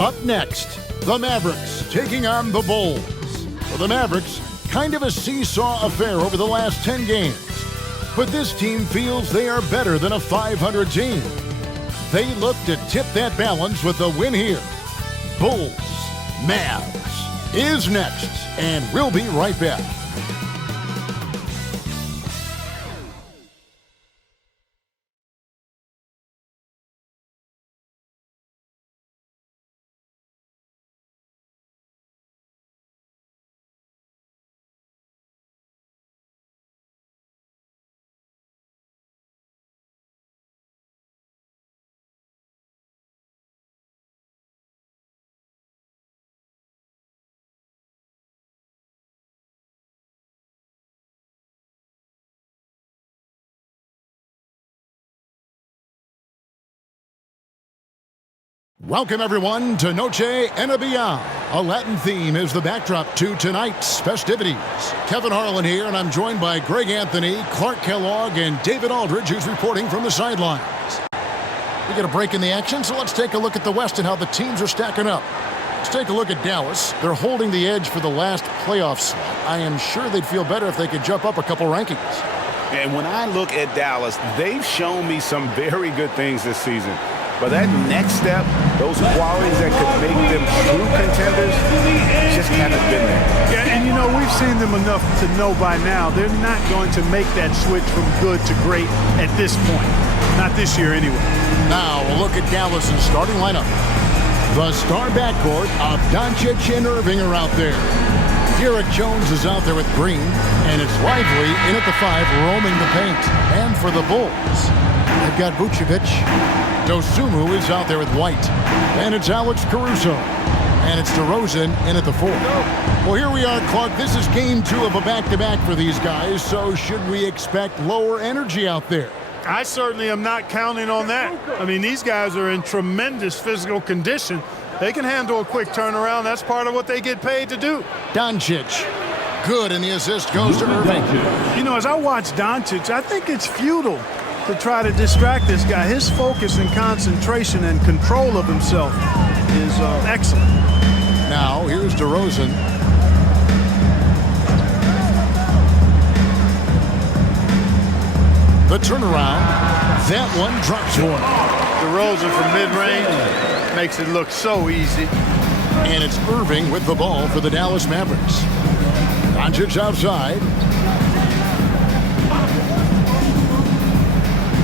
Up next, the Mavericks taking on the Bulls. For the Mavericks, kind of a seesaw affair over the last 10 games. But this team feels they are better than a 500 team. They look to tip that balance with a win here. Bulls, Mavs is next, and we'll be right back. Welcome, everyone, to Noche NBA. A Latin theme is the backdrop to tonight's festivities. Kevin Harlan here, and I'm joined by Greg Anthony, Clark Kellogg, and David Aldridge, who's reporting from the sidelines. We get a break in the action, so let's take a look at the West and how the teams are stacking up. Let's take a look at Dallas. They're holding the edge for the last playoff slot. I am sure they'd feel better if they could jump up a couple rankings. And when I look at Dallas, they've shown me some very good things this season. But that next step, those qualities that could make them true contenders, just haven't been there. Yeah, and you know, we've seen them enough to know by now they're not going to make that switch from good to great at this point. Not this year anyway. Now we'll look at Dallas' starting lineup. The star backcourt of Doncic and Irving are out there. Derek Jones is out there with Green, and it's Lively in at the 5, roaming the paint. And for the Bulls, they've got Vucevic. Dosunmu is out there with White. And it's Alex Caruso. And it's DeRozan in at the 4. Well, here we are, Clark. This is game 2 of a back-to-back for these guys, so should we expect lower energy out there? I certainly am not counting on that. I mean, these guys are in tremendous physical condition. They can handle a quick turnaround. That's part of what they get paid to do. Doncic. Good, and the assist goes to Irving. You know, as I watch Doncic, I think it's futile to try to distract this guy. His focus and concentration and control of himself is excellent. Now, here's DeRozan. The turnaround. That one drops one. DeRozan from mid-range makes it look so easy. And it's Irving with the ball for the Dallas Mavericks. Doncic outside.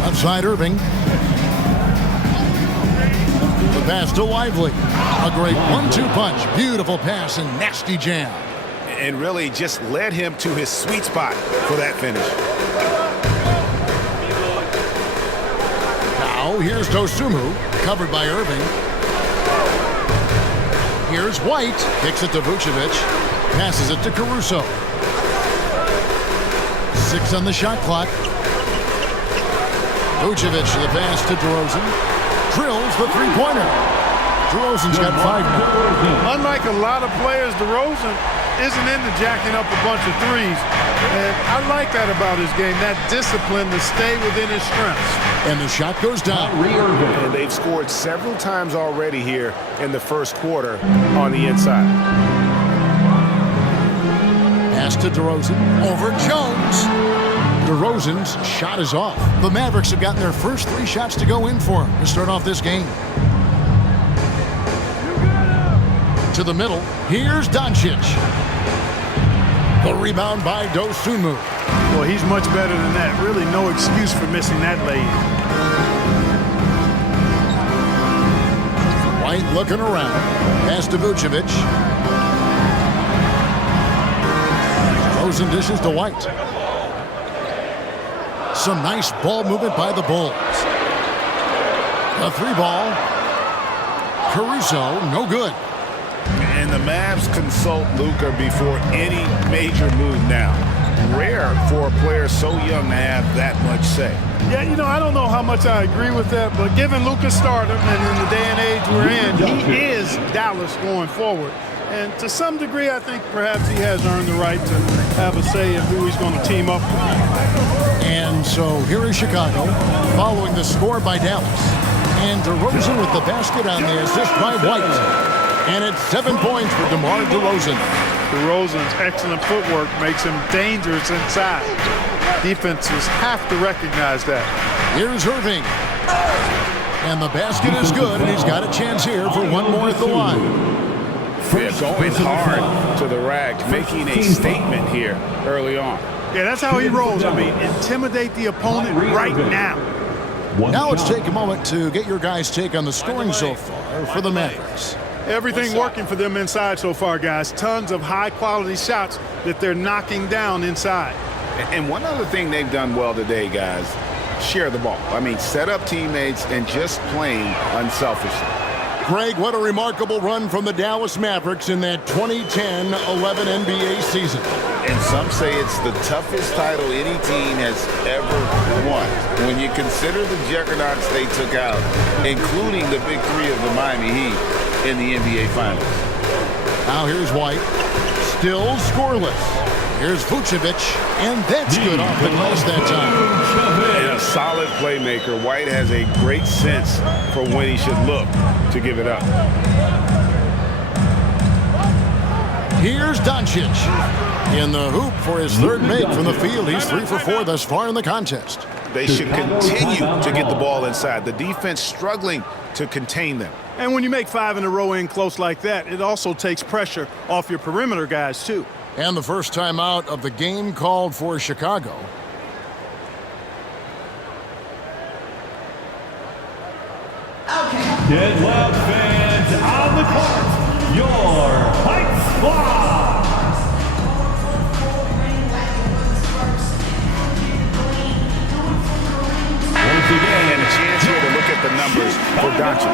Outside Irving. The pass to Lively. A great 1-2 punch. Beautiful pass and nasty jam. And really just led him to his sweet spot for that finish. Now here's Dosunmu, covered by Irving. Here's White. Kicks it to Vucevic. Passes it to Caruso. 6 on the shot clock. Vucevic to the pass to DeRozan. Drills the three-pointer. DeRozan's got 5 now. Unlike a lot of players, DeRozan isn't into jacking up a bunch of threes. And I like that about his game, that discipline to stay within his strengths. And the shot goes down. And they've scored several times already here in the first quarter on the inside. Pass to DeRozan. Over Jones. DeRozan's shot is off. The Mavericks have gotten their first 3 shots to go in for him to start off this game. To the middle. Here's Doncic. The rebound by Dosunmu. Well, he's much better than that. Really no excuse for missing that lay-in. White looking around. Pass to Vucevic. DeRozan dishes to White. Some nice ball movement by the Bulls. A 3-ball. Caruso, no good. And the Mavs consult Luka before any major move now. Rare for a player so young to have that much say. Yeah, you know, I don't know how much I agree with that, but given Luka's stardom and in the day and age we're in, he is Dallas going forward. And to some degree, I think perhaps he has earned the right to have a say in who he's going to team up with. And so here is Chicago following the score by Dallas. And DeRozan with the basket on the assist by White. And it's 7 points for DeMar DeRozan. DeRozan's excellent footwork makes him dangerous inside. Defenses have to recognize that. Here's Irving. And the basket is good, and he's got a chance here for one more at the line. They're going hard to the rack, making a statement here early on. Yeah, that's how he rolls. I mean, intimidate the opponent right now. Now let's take a moment to get your guys' take on the scoring so far for the Mavericks. Everything working for them inside so far, guys. Tons of high-quality shots that they're knocking down inside. And one other thing they've done well today, guys, share the ball. I mean, set up teammates and just playing unselfishly. Greg, what a remarkable run from the Dallas Mavericks in that 2010-11 NBA season. And some say it's the toughest title any team has ever won. When you consider the juggernauts they took out, including the big three of the Miami Heat in the NBA Finals. Now here's White, still scoreless. Here's Vucevic, and that's good off the glass that time. And a solid playmaker, White has a great sense for when he should look to give it up. Here's Doncic in the hoop for his third make from the field. He's 3 for 4 thus far in the contest. They should continue to get the ball inside. The defense struggling to contain them. And when you make 5 in a row in close like that, it also takes pressure off your perimeter guys, too. And the first time out of the game called for Chicago. Get loud, fans, on the court, your Fight Squad. Once again, And a chance here to look at the numbers for Doncic.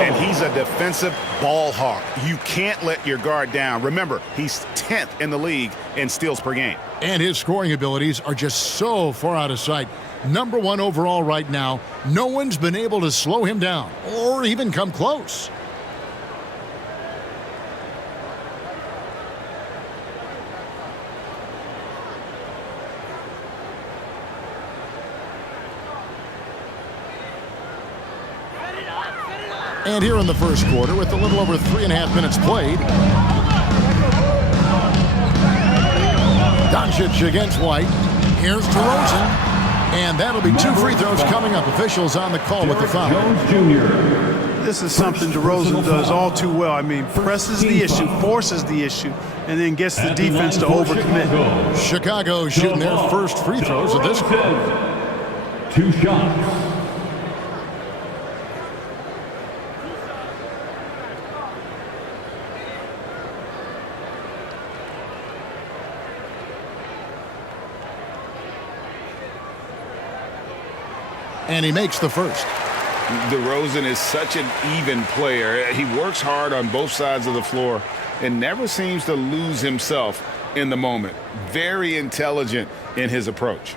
And he's a defensive ball hawk. You can't let your guard down. Remember, he's 10th in the league in steals per game. And his scoring abilities are just so far out of sight. Number 1 overall right now. No one's been able to slow him down or even come close. And here in the first quarter, with a little over 3.5 minutes played, Doncic against White. Here's DeRozan. And that'll be 2 free throws coming up. Officials on the call with the foul. This is something DeRozan does all too well. I mean, presses the issue, forces the issue, and then gets the defense to overcommit. Chicago shooting their first free throws of this quarter. 2 shots. And he makes the first. DeRozan is such an even player. He works hard on both sides of the floor and never seems to lose himself in the moment. Very intelligent in his approach.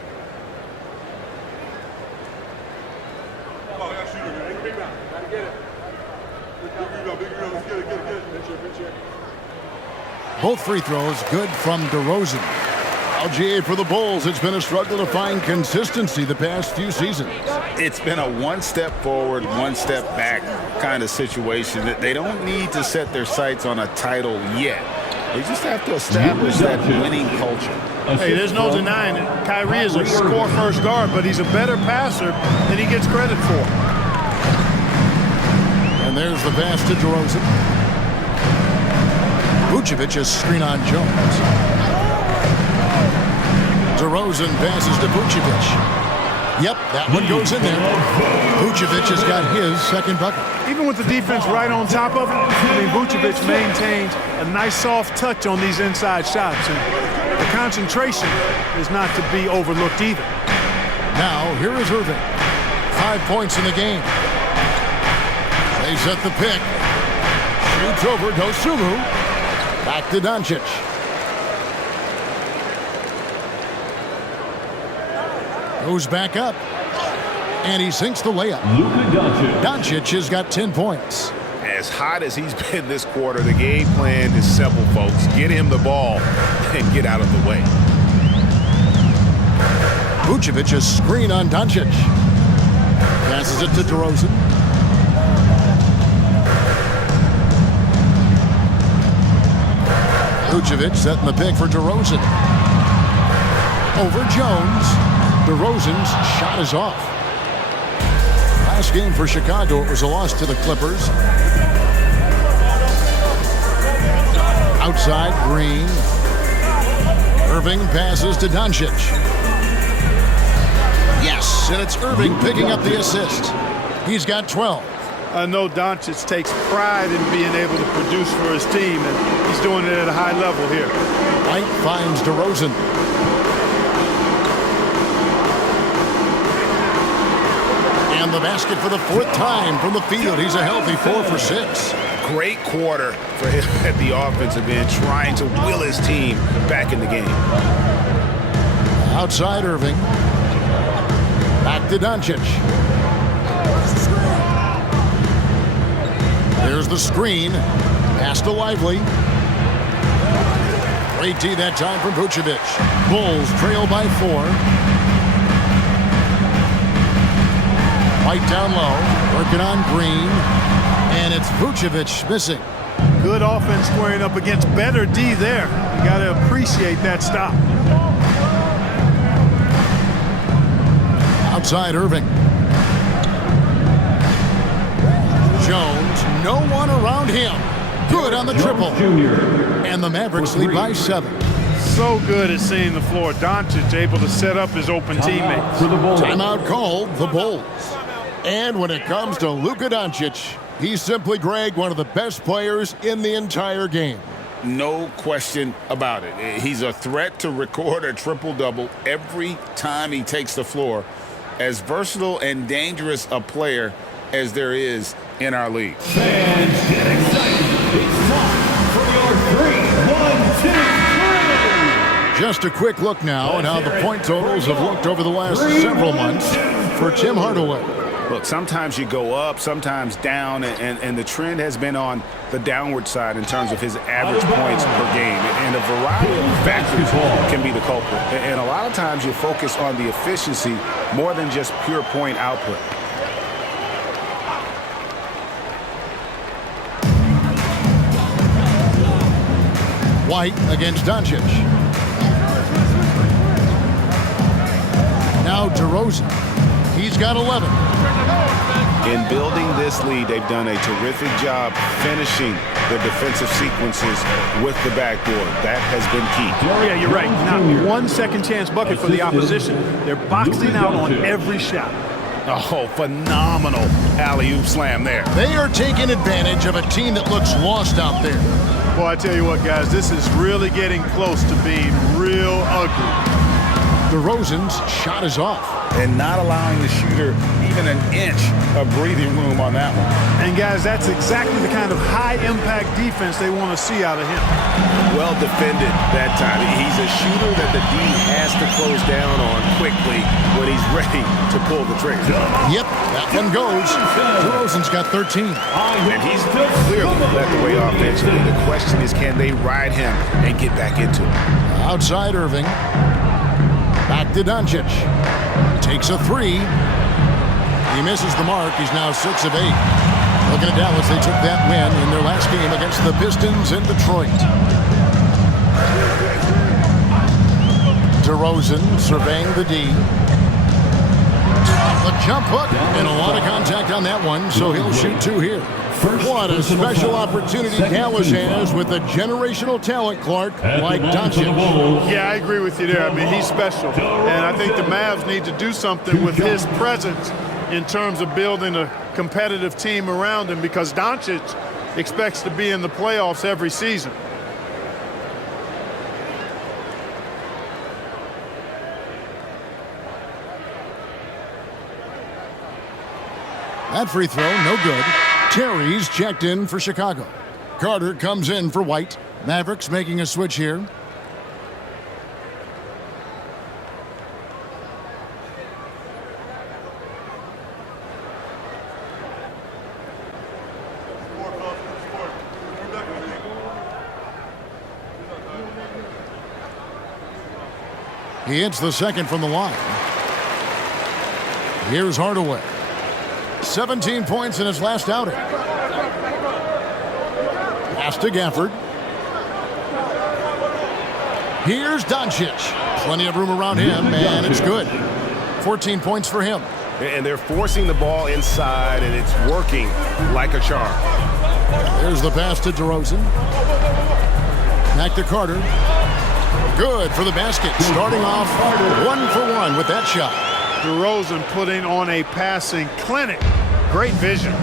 Both free throws good from DeRozan. LGA for the Bulls. It's been a struggle to find consistency the past few seasons. It's been a one step forward, one step back kind of situation. That they don't need to set their sights on a title yet. They just have to establish that winning culture. Hey, there's no denying it. Kyrie is a score-first guard, but he's a better passer than he gets credit for. And there's the pass to DeRozan. Vucevic is screen on Jones. DeRozan passes to Vucevic. Yep, that one goes in there. Vucevic has got his second bucket. Even with the defense right on top of him, I mean, Vucevic maintains a nice soft touch on these inside shots. And the concentration is not to be overlooked either. Now, here is Irving. 5 points in the game. They set the pick. Shoots over Dosunmu. Back to Doncic. Goes back up. And he sinks the layup. Doncic has got 10 points. As hot as he's been this quarter, the game plan is simple, folks. Get him the ball and get out of the way. Vucevic is screen on Doncic. Passes it to DeRozan. Vucevic setting the pick for DeRozan. Over Jones. DeRozan's shot is off. Last game for Chicago, it was a loss to the Clippers. Outside, Green. Irving passes to Doncic. Yes, and it's Irving picking up the assist. He's got 12. I know Doncic takes pride in being able to produce for his team, and he's doing it at a high level here. White finds DeRozan. And the basket for the fourth time from the field. He's a healthy 4 for 6. Great quarter for him at the offensive end, trying to will his team back in the game. Outside Irving. Back to Doncic. There's the screen. Pass to Lively. Great D that time from Vucevic. Bulls trail by 4. White down low. Working on Green. And it's Vucevic missing. Good offense squaring up against better D there. You got to appreciate that stop. Outside Irving. Jones, no one around him. Good on the triple. And the Mavericks lead by 7. So good at seeing the floor. Doncic able to set up his open teammates. Timeout called, the Bulls. And when it comes to Luka Doncic, he's simply, Greg, one of the best players in the entire game. No question about it. He's a threat to record a triple-double every time he takes the floor. As versatile and dangerous a player as there is in our league. Fans, get excited. It's time for your 3-1-2-3. Just a quick look now at how the point totals have looked over the last several months for Tim Hardaway. Look, sometimes you go up, sometimes down, and the trend has been on the downward side in terms of his average points per game. And a variety of factors can be the culprit. And a lot of times you focus on the efficiency more than just pure point output. White against Doncic. Now DeRozan. He's got 11. In building this lead, they've done a terrific job finishing the defensive sequences with the backboard. That has been key. Oh, yeah, you're right. Not one second chance bucket for the opposition. They're boxing out on every shot. Oh, phenomenal alley-oop slam there. They are taking advantage of a team that looks lost out there. Well, I tell you what, guys, this is really getting close to being real ugly. DeRozan's shot is off. And not allowing the shooter even an inch of breathing room on that one. And, guys, that's exactly the kind of high-impact defense they want to see out of him. Well defended that time. He's a shooter that the D has to close down on quickly when he's ready to pull the trigger. Yep, that one goes. DeRozan's got 13. And he's clearly led the way offensively. The question is, can they ride him and get back into it? Outside Irving. Back to Doncic. Takes a 3. He misses the mark. He's now 6 of 8. Looking at Dallas, they took that win in their last game against the Pistons in Detroit. DeRozan surveying the D. A jump hook and a lot of contact on that one, so he'll shoot 2 here. What a special opportunity Dallas has with a generational talent, Clark, like Doncic. Yeah, I agree with you there. I mean, he's special. And I think the Mavs need to do something with his presence in terms of building a competitive team around him, because Doncic expects to be in the playoffs every season. That free throw, no good. Terry's checked in for Chicago. Carter comes in for White. Mavericks making a switch here. He hits the second from the line. Here's Hardaway. 17 points in his last outing. Pass to Gafford. Here's Doncic. Plenty of room around him, and it's good. 14 points for him. And they're forcing the ball inside, and it's working like a charm. There's the pass to DeRozan. Back to Carter. Good for the basket. Starting off 1 for 1 with that shot. DeRozan putting on a passing clinic. Great vision.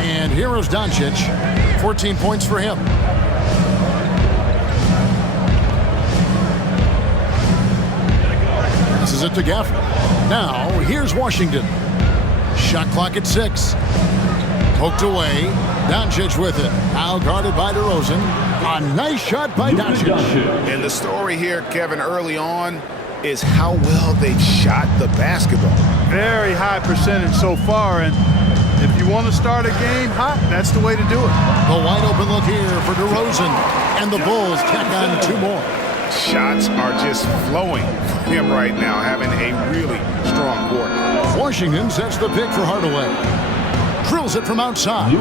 And here is Doncic. 14 points for him. Passes it to Gafford. Now, here's Washington. Shot clock at 6. Poked away. Doncic with it. Now guarded by DeRozan. A nice shot by Doncic. And the story here, Kevin, early on is how well they've shot the basketball. Very high percentage so far, and if you want to start a game hot, that's the way to do it. The wide open look here for DeRozan. And the Bulls tack on 2 more. Shots are just flowing for him right now, having a really strong quarter. Washington sets the pick for Hardaway. Drills it from outside.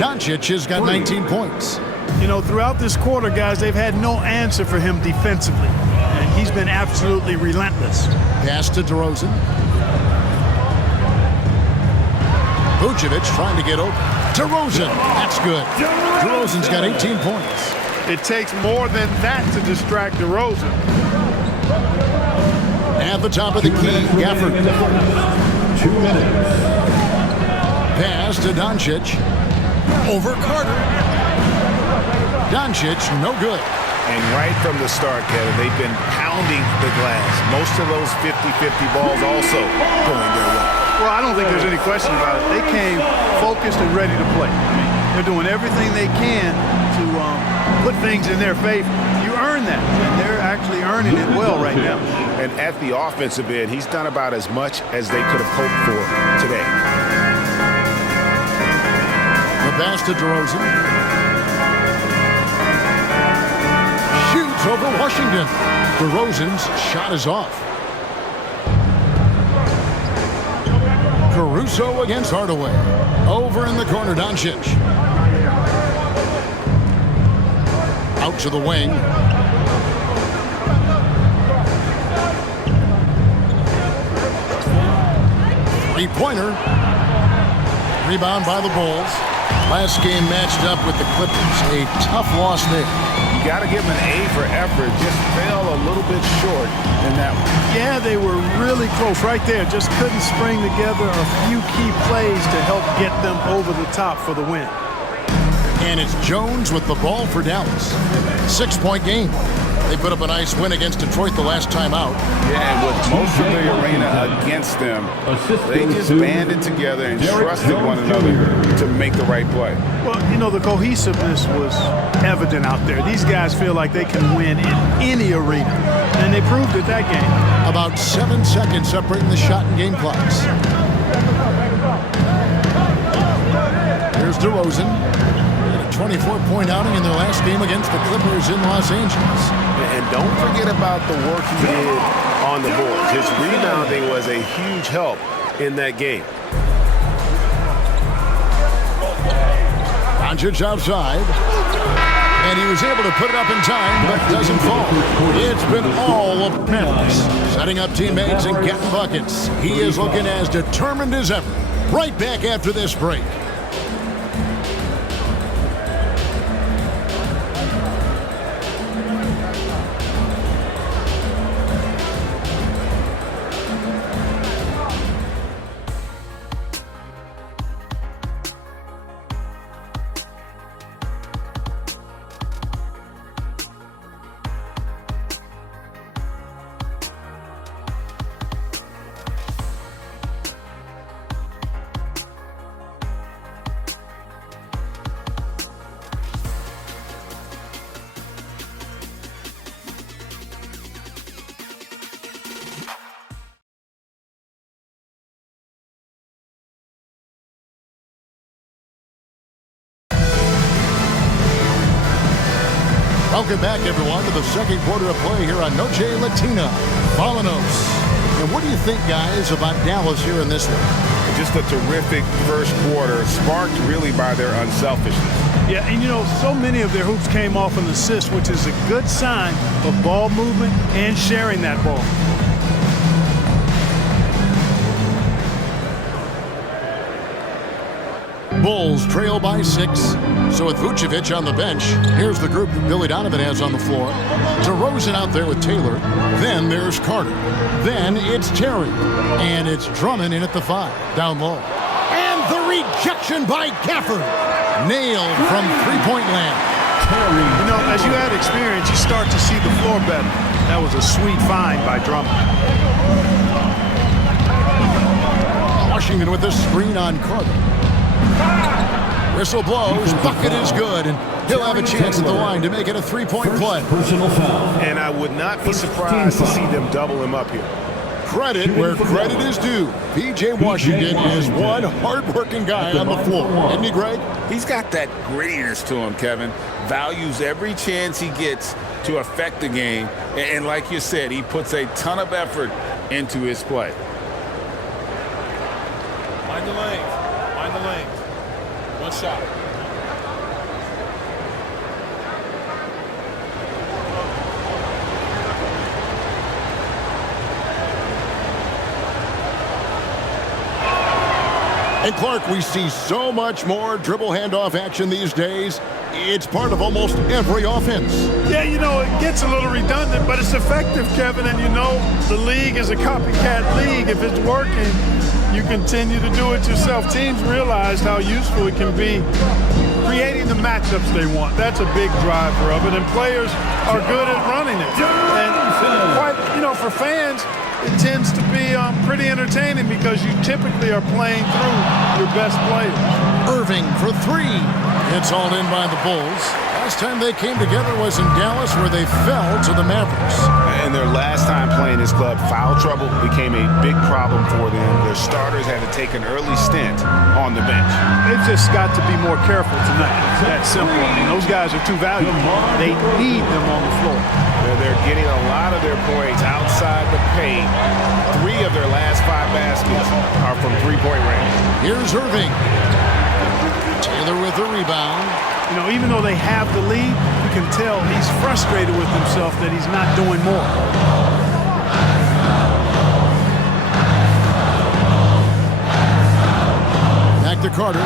Doncic has got 19 points. You know, throughout this quarter, guys, they've had no answer for him defensively. And he's been absolutely relentless. Pass to DeRozan. Vucevic trying to get open. DeRozan, that's good. DeRozan's got 18 points. It takes more than that to distract DeRozan. At the top of the key, Gafford. 2 minutes. Pass to Doncic. Over Carter. Doncic, no good. And right from the start, Kevin, they've been pounding the glass. Most of those 50-50 balls also going their way. Well, I don't think there's any question about it. They came focused and ready to play. I mean, they're doing everything they can to put things in their favor. You earn that, and they're actually earning it well right now. And at the offensive end, he's done about as much as they could have hoped for today. The pass to DeRozan. Shoots over Washington. DeRozan's shot is off. Caruso against Hardaway. Over in the corner, Doncic. Out to the wing. Three-pointer. Rebound by the Bulls. Last game matched up with the Clippers. A tough loss there. You got to give him an A for effort. Just fell a little bit short in that one. Yeah, they were really close right there. Just couldn't string together a few key plays to help get them over the top for the win. And it's Jones with the ball for Dallas. 6-point game. They put up a nice win against Detroit the last time out. Yeah, and with most of the arena against them, they just banded together and trusted one another to make the right play. Well, you know, the cohesiveness was evident out there. These guys feel like they can win in any arena, and they proved it that game. About 7 seconds separating the shot and game clocks. Here's DeRozan. A 24-point outing in their last game against the Clippers in Los Angeles. And don't forget about the work he did on the boards. His rebounding was a huge help in that game. Doncic outside. And he was able to put it up in time, but doesn't fall. It's been all of Mavericks. Setting up teammates and getting buckets. He is looking as determined as ever. Right back after this break. Welcome back, everyone, to the second quarter of play here on Noche Latina. Volanos. And what do you think, guys, about Dallas here in this one? Just a terrific first quarter, sparked really by their unselfishness. Yeah, and you know, so many of their hoops came off an assist, which is a good sign of ball movement and sharing that ball. Bulls trail by 6. So with Vucevic on the bench, here's the group that Billy Donovan has on the floor. DeRozan out there with Taylor. Then there's Carter. Then it's Terry. And it's Drummond in at the 5, down low. And the rejection by Gafford. Nailed from three-point land. You know, as you add experience, you start to see the floor better. That was a sweet find by Drummond. Washington with the screen on Carter. Whistle blows, bucket is good, and he'll have a chance at the line to make it a three-point play. Personal foul. And I would not be surprised to see them double him up here. Credit where credit is due. P.J. Washington is one hard-working guy on the floor. Isn't he, Greg? He's got that grittiness to him, Kevin. Values every chance he gets to affect the game. And like you said, he puts a ton of effort into his play. Mind the lanes. Mind the lanes. One shot. And Clark, we see so much more dribble handoff action these days. It's part of almost every offense. Yeah, you know, it gets a little redundant, but it's effective, Kevin. And you know, the league is a copycat league. If it's working, you continue to do it yourself. Teams realize how useful it can be creating the matchups they want. That's a big driver of it, and players are good at running it. And quite, you know, for fans, it tends to be pretty entertaining because you typically are playing through your best players. Irving for 3. It's all in by the Bulls. Last time they came together was in Dallas, where they fell to the Mavericks. And their last time playing this club, foul trouble became a big problem for them. Their starters had to take an early stint on the bench. They've just got to be more careful tonight. It's that simple. I mean, those guys are too valuable. They need them on the floor. They're getting a lot of their points outside the paint. 3 of their last 5 baskets are from three-point range. Here's Irving. Taylor with the rebound. You know, even though they have the lead, you can tell he's frustrated with himself that he's not doing more. Back to Carter.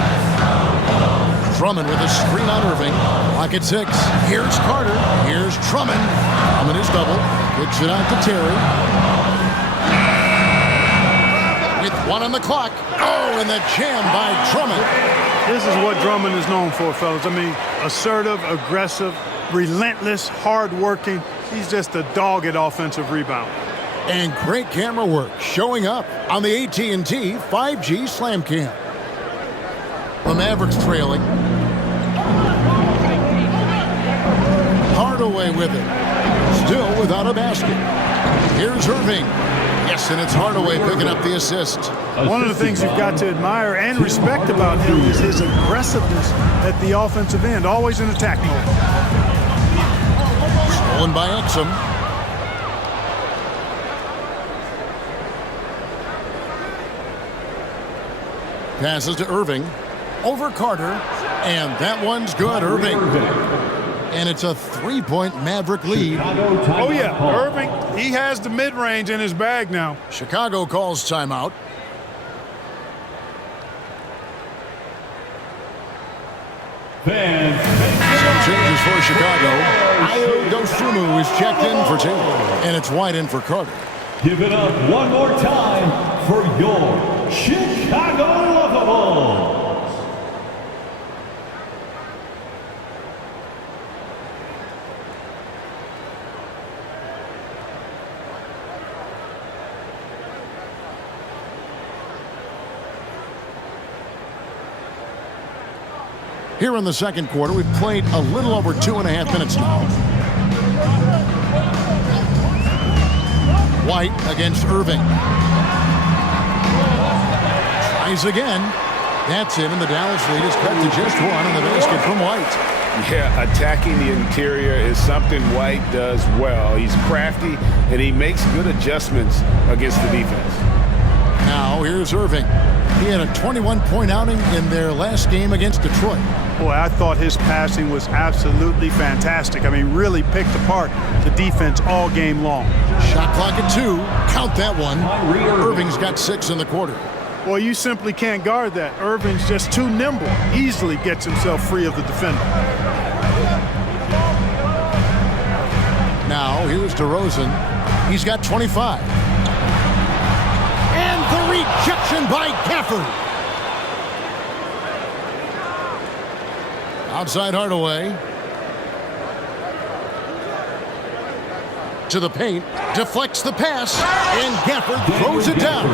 Drummond with a screen on Irving. Pocket 6. Here's Carter. Here's Drummond. Drummond is double. Kicks it out to Terry. With 1 on the clock. Oh, and the jam by Drummond. This is what Drummond is known for, fellas. I mean, assertive, aggressive, relentless, hard-working. He's just a dogged offensive rebound. And great camera work showing up on the AT&T 5G Slam Cam. The Mavericks trailing. Hardaway with it. Still without a basket. Here's Irving. Yes, and it's Hardaway picking up the assist. One of the things you've got to admire and respect about him is his aggressiveness at the offensive end, always in attack mode. Stolen by Exum. Passes to Irving. Over Carter. And that one's good, Irving. And it's a 3-point Maverick lead. Oh, yeah, Irving, he has the mid-range in his bag now. Chicago calls timeout. Some changes for Chicago. Ayo Dosunmu is checked in for Taylor. And it's White in for Carter. Give it up one more time for your Chicago Lovables. Here in the second quarter, we've played a little over 2.5 minutes now. White against Irving. Tries again. That's it, and the Dallas lead is cut to just 1 on the basket from White. Yeah, attacking the interior is something White does well. He's crafty, and he makes good adjustments against the defense. Now here's Irving. He had a 21-point outing in their last game against Detroit. Boy, I thought his passing was absolutely fantastic. I mean, really picked apart the defense all game long. Shot clock at 2. Count that one. Irving's got 6 in the quarter. Well, you simply can't guard that. Irving's just too nimble. Easily gets himself free of the defender. Now, here's DeRozan. He's got 25. And the rejection by Gafford. Outside Hardaway. To the paint. Deflects the pass. And Gafford throws it down.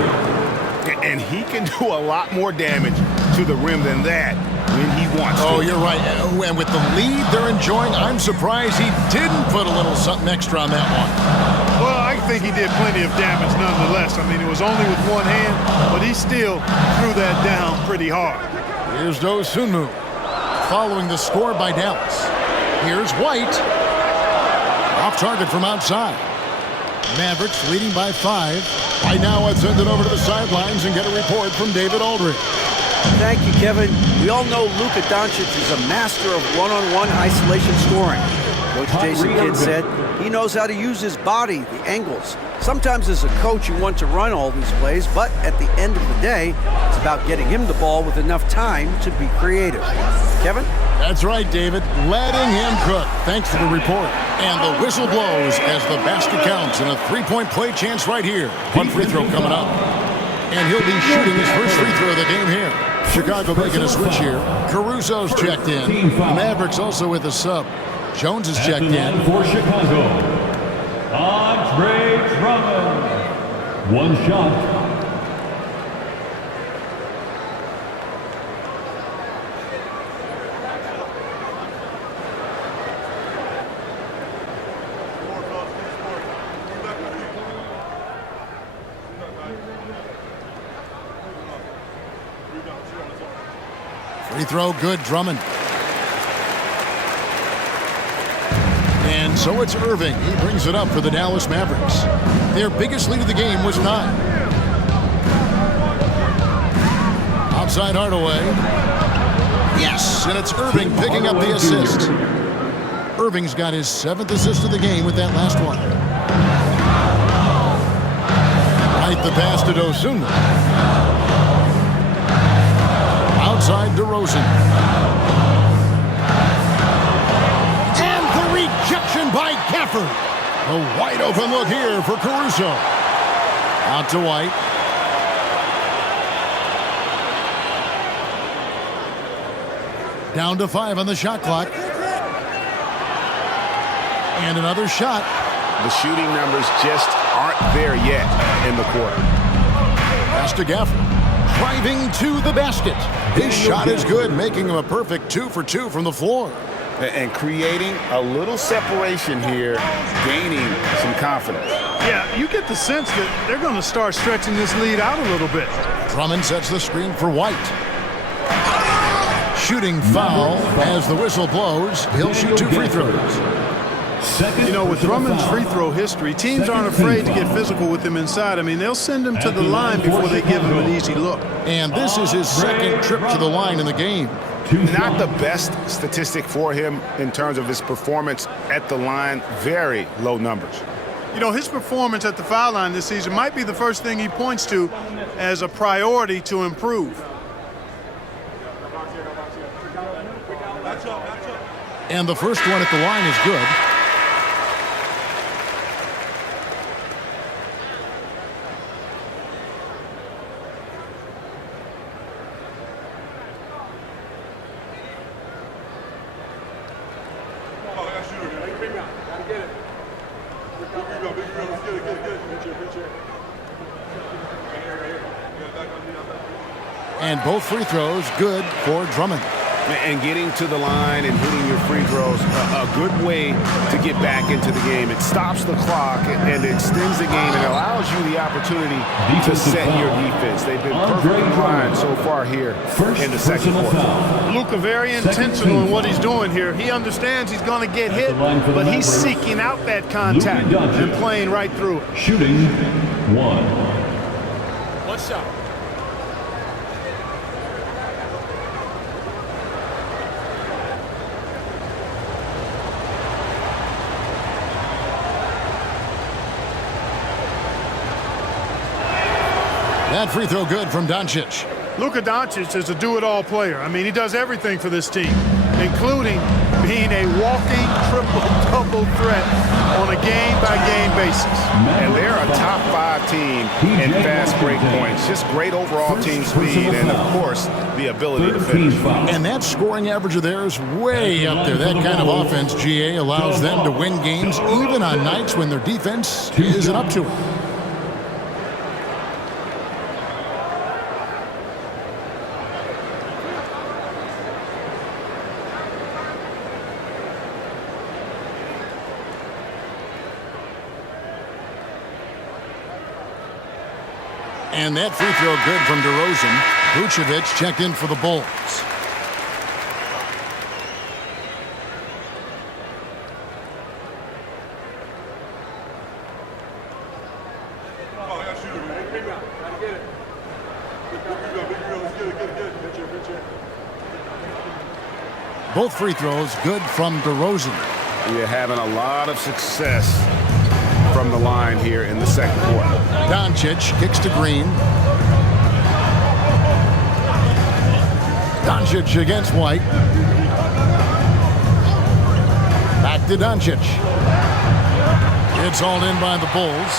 And he can do a lot more damage to the rim than that when he wants to. Oh, you're right. And with the lead they're enjoying, I'm surprised he didn't put a little something extra on that one. Well, I think he did plenty of damage nonetheless. I mean, it was only with one hand, but he still threw that down pretty hard. Here's Dosunmu following the score by Dallas. Here's White. Off target from outside. Mavericks leading by 5. Right now, I'd send it over to the sidelines and get a report from David Aldridge. Thank you, Kevin. We all know Luka Doncic is a master of one-on-one isolation scoring. Coach Jason Kidd said he knows how to use his body, the angles. Sometimes as a coach, you want to run all these plays, but at the end of the day, it's about getting him the ball with enough time to be creative. Kevin? That's right, David. Letting him cook. Thanks for the report. And the whistle blows as the basket counts and a 3-point play chance right here. One free throw coming up. And he'll be shooting his first free throw of the game here. Chicago making a switch here. Caruso's checked in. The Mavericks also with a sub. Jones is checked in. For Chicago, Andre Drummond. One shot. Free throw good, Drummond. And so it's Irving. He brings it up for the Dallas Mavericks. Their biggest lead of the game was 9. Outside Hardaway. Yes, and it's Irving picking up the assist. Irving's got his 7th assist of the game with that last one. Right the pass to Dosunmu. Outside DeRozan. And the rejection by Gafford. A wide open look here for Caruso. Out to White. Down to 5 on the shot clock. And another shot. The shooting numbers just aren't there yet in the quarter. Pass to Gafford. Driving to the basket. His shot is good, making him a perfect 2 for 2 from the floor. And creating a little separation here, gaining some confidence. Yeah, you get the sense that they're going to start stretching this lead out a little bit. Drummond sets the screen for White. Shooting foul as the whistle blows. He'll shoot 2 free throws. You know, with Drummond's free throw history, teams aren't afraid to get physical with him inside. I mean, they'll send him to the line before they give him an easy look. And this is his 2nd trip to the line in the game. Not the best statistic for him in terms of his performance at the line. Very low numbers. You know, his performance at the foul line this season might be the first thing he points to as a priority to improve. And the first one at the line is good. And both free throws good for Drummond. And getting to the line and hitting your free throws, a good way to get back into the game. It stops the clock and extends the game and allows you the opportunity to set your defense. They've been perfectly aligned so far here in the second quarter. Luka very intentional in what he's doing here. He understands he's going to get hit, but he's seeking out that contact and playing right through it. Shooting 1. One shot. That free throw good from Doncic. Luka Doncic is a do-it-all player. I mean, he does everything for this team, including being a walking triple-double threat on a game-by-game basis. And they're a top 5 team in fast break points. Just great overall team speed and, of course, the ability to finish. And that scoring average of theirs way up there. That kind of offense, GA, allows them to win games even on nights when their defense isn't up to it. And that free throw good from DeRozan. Vucevic checked in for the Bulls. Both free throws good from DeRozan. You're having a lot of success from the line here in the second quarter. Doncic kicks to Green. Doncic against White. Back to Doncic. It's all in by the Bulls.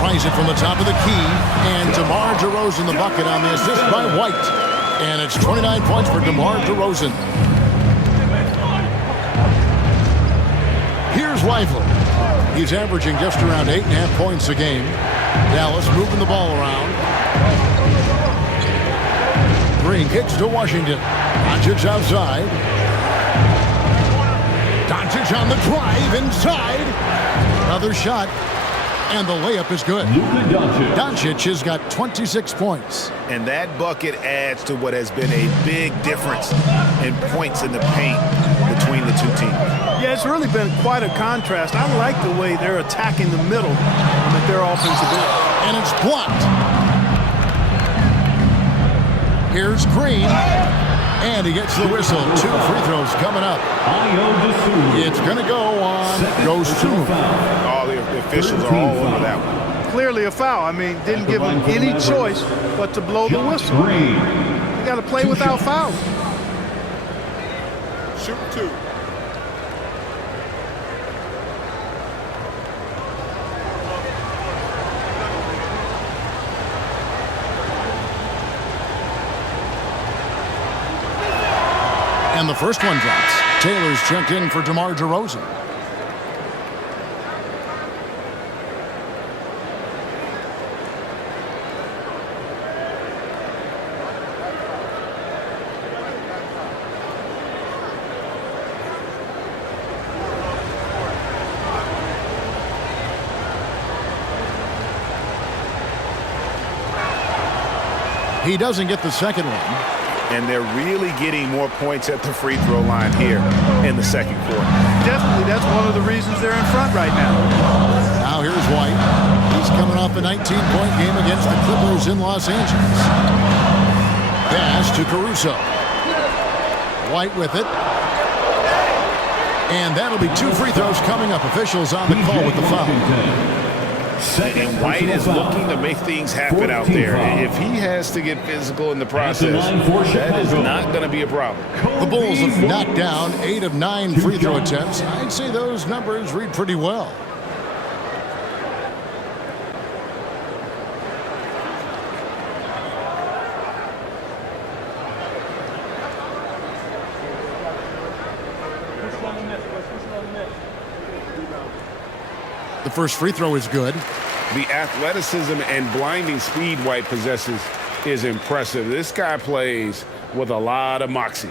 Tries it from the top of the key. And DeMar DeRozan the bucket on the assist by White. And it's 29 points for DeMar DeRozan. Here's Lively. He's averaging just around 8.5 points a game. Dallas moving the ball around. Green kicks to Washington. Doncic outside. Doncic on the drive inside. Another shot. And the layup is good. Doncic has got 26 points. And that bucket adds to what has been a big difference in points in the paint between the two teams. Yeah, it's really been quite a contrast. I like the way they're attacking the middle with their offensive end. And it's blocked. Here's Green. And he gets the whistle. 2 free throws coming up. It's going to go on. Goes to. All the officials are all over that one. Clearly a foul. I mean, didn't give them any choice but to blow the whistle. You got to play without fouling. Shoot 2. And the first one drops. Taylor's checked in for DeMar DeRozan. He doesn't get the second one. And they're really getting more points at the free throw line here in the second quarter. Definitely, that's one of the reasons they're in front right now. Now here's White. He's coming off a 19-point game against the Clippers in Los Angeles. Pass to Caruso. White with it. And that'll be 2 free throws coming up. Officials on the call with the foul. And White is looking to make things happen out there. If he has to get physical in the process, that is not going to be a problem. The Bulls have knocked down 8 of 9 free throw attempts. I'd say those numbers read pretty well. The first free throw is good. The athleticism and blinding speed White possesses is impressive. This guy plays with a lot of moxie.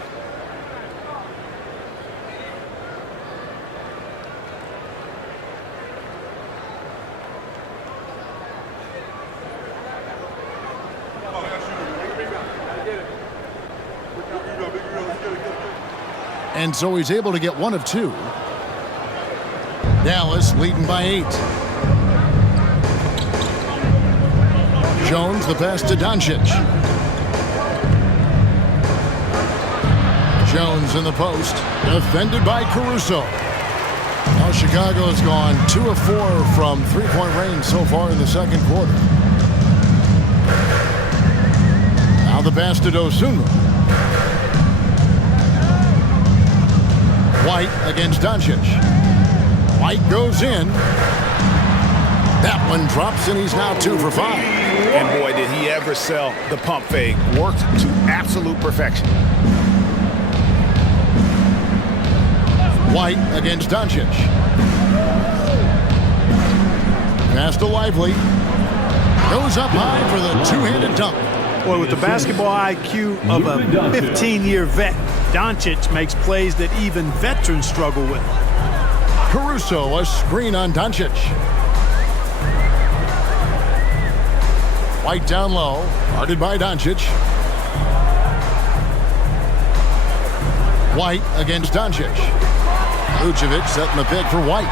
And so he's able to get 1 of 2. Dallas leading by 8. Jones the pass to Doncic. Jones in the post, defended by Caruso. Now Chicago has gone 2 of 4 from three-point range so far in the second quarter. Now the pass to Dosunmu. White against Doncic. White goes in. That one drops, and he's now 2 for 5. And boy, did he ever sell the pump fake. Worked to absolute perfection. White against Doncic. Pass to Lively. Goes up high for the two-handed dunk. Boy, with the basketball IQ of a 15-year vet, Doncic makes plays that even veterans struggle with. Caruso, a screen on Doncic. White down low, guarded by Doncic. White against Doncic. Vucevic setting the pick for White.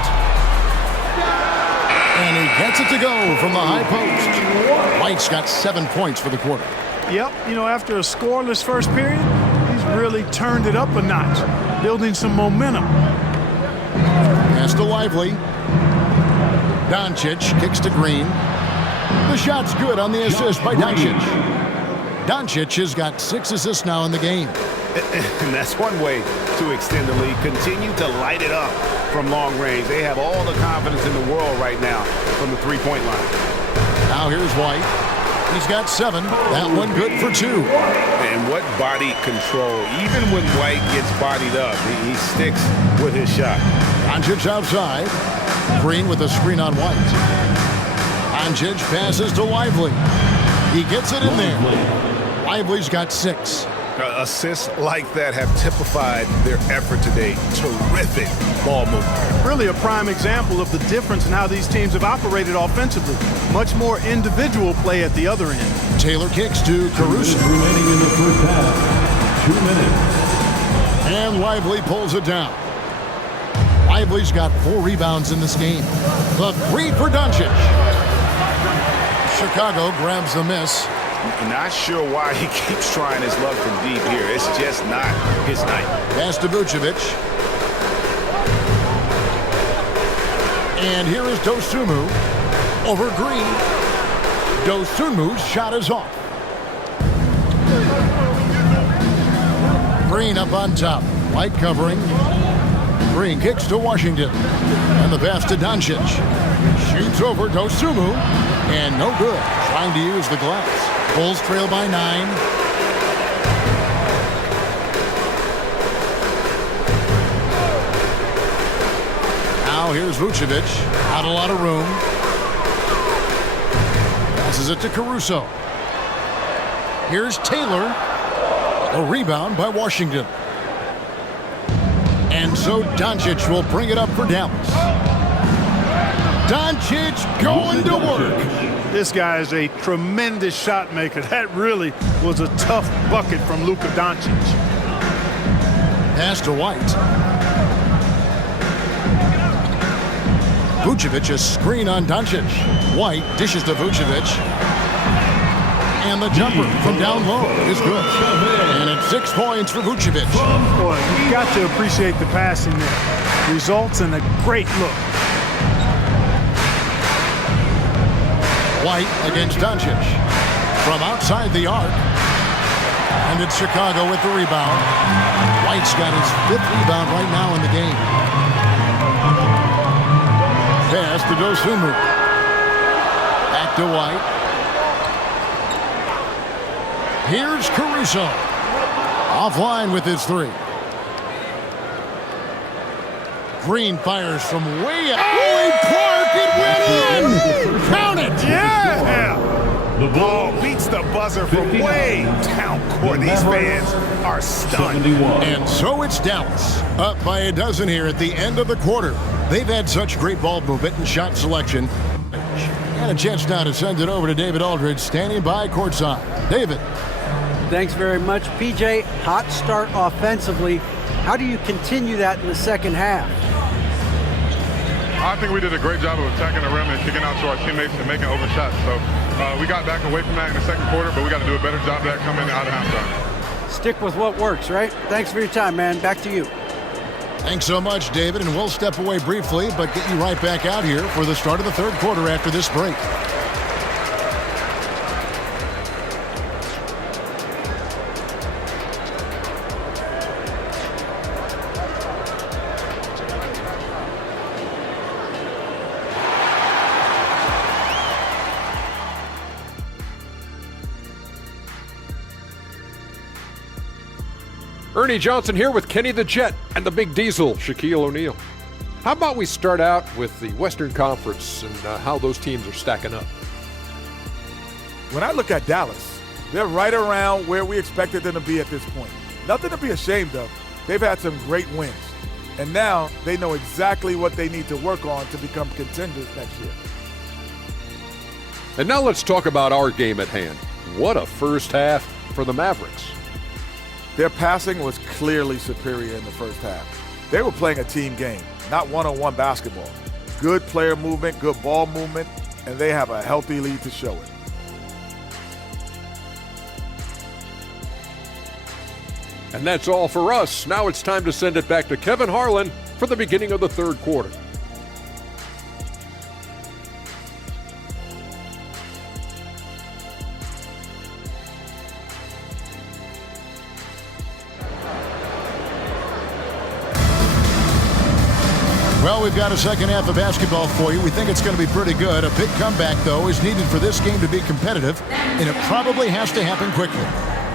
And he gets it to go from the high post. White's got 7 points for the quarter. Yep, you know, after a scoreless first period, he's really turned it up a notch, building some momentum. Pass to Lively. Doncic kicks to Green. The shot's good on the assist by Doncic. Doncic has got 6 assists now in the game. And that's one way to extend the lead. Continue to light it up from long range. They have all the confidence in the world right now from the three-point line. Now here's White. He's got 7. That one good for 2. And what body control. Even when White gets bodied up, he sticks with his shot. Doncic outside. Green with a screen on White. Doncic passes to Lively. He gets it in there. Lively's got 6. Assists like that have typified their effort today. Terrific ball movement. Really a prime example of the difference in how these teams have operated offensively. Much more individual play at the other end. Taylor kicks to Caruso. Remaining in the first half. 2 minutes. And Lively pulls it down. Lively's got 4 rebounds in this game. The 3 for Doncic. Chicago grabs the miss. Not sure why he keeps trying his luck from deep here. It's just not his night. Pass to Vucevic. And here is Dosunmu over Green. Dosunmu's shot is off. Green up on top. White covering. Green kicks to Washington. And the pass to Doncic. Shoots over Dosunmu. And no good. Trying to use the glass. Bulls trail by 9. Now here's Vucevic. Not a lot of room. Passes it to Caruso. Here's Taylor. A rebound by Washington. And so Doncic will bring it up for Dallas. Doncic going to work. This guy is a tremendous shot maker. That really was a tough bucket from Luka Doncic. Pass to White. Vucevic, a screen on Doncic. White dishes to Vucevic. And the jumper from down low is good. And it's 6 points for Vucevic. Boy, you've got to appreciate the passing there. Results in a great look. White against Doncic. From outside the arc. And it's Chicago with the rebound. White's got his 5th rebound right now in the game. Pass to Dosunmu. Back to White. Here's Caruso. Offline with his 3. Green fires from way out. Holy Clark, it went in! Count it! Yeah! The Ball Bulls. beats the buzzer from way down court. These fans are stunned. 71. And so it's Dallas, up by a dozen here at the end of the quarter. They've had such great ball movement and shot selection. And a chance now to send it over to David Aldridge, standing by courtside. David. Thanks very much, PJ. Hot start offensively. How do you continue that in the second half? I think we did a great job of attacking the rim and kicking out to our teammates and making open shots. So we got back away from that in the second quarter, but we got to do a better job of that coming out of halftime. Stick with what works, right? Thanks for your time, man. Back to you. Thanks so much, David, and we'll step away briefly, but get you right back out here for the start of the third quarter after this break. Ernie Johnson here with Kenny the Jet and the Big Diesel, Shaquille O'Neal. How about we start out with the Western Conference and how those teams are stacking up? When I look at Dallas, they're right around where we expected them to be at this point. Nothing to be ashamed of. They've had some great wins. And now they know exactly what they need to work on to become contenders next year. And now let's talk about our game at hand. What a first half for the Mavericks. Their passing was clearly superior in the first half. They were playing a team game, not one-on-one basketball. Good player movement, good ball movement, and they have a healthy lead to show it. And that's all for us. Now it's time to send it back to Kevin Harlan for the beginning of the third quarter. Well, we've got a second half of basketball for you. We think it's going to be pretty good. A big comeback, though, is needed for this game to be competitive, and it probably has to happen quickly.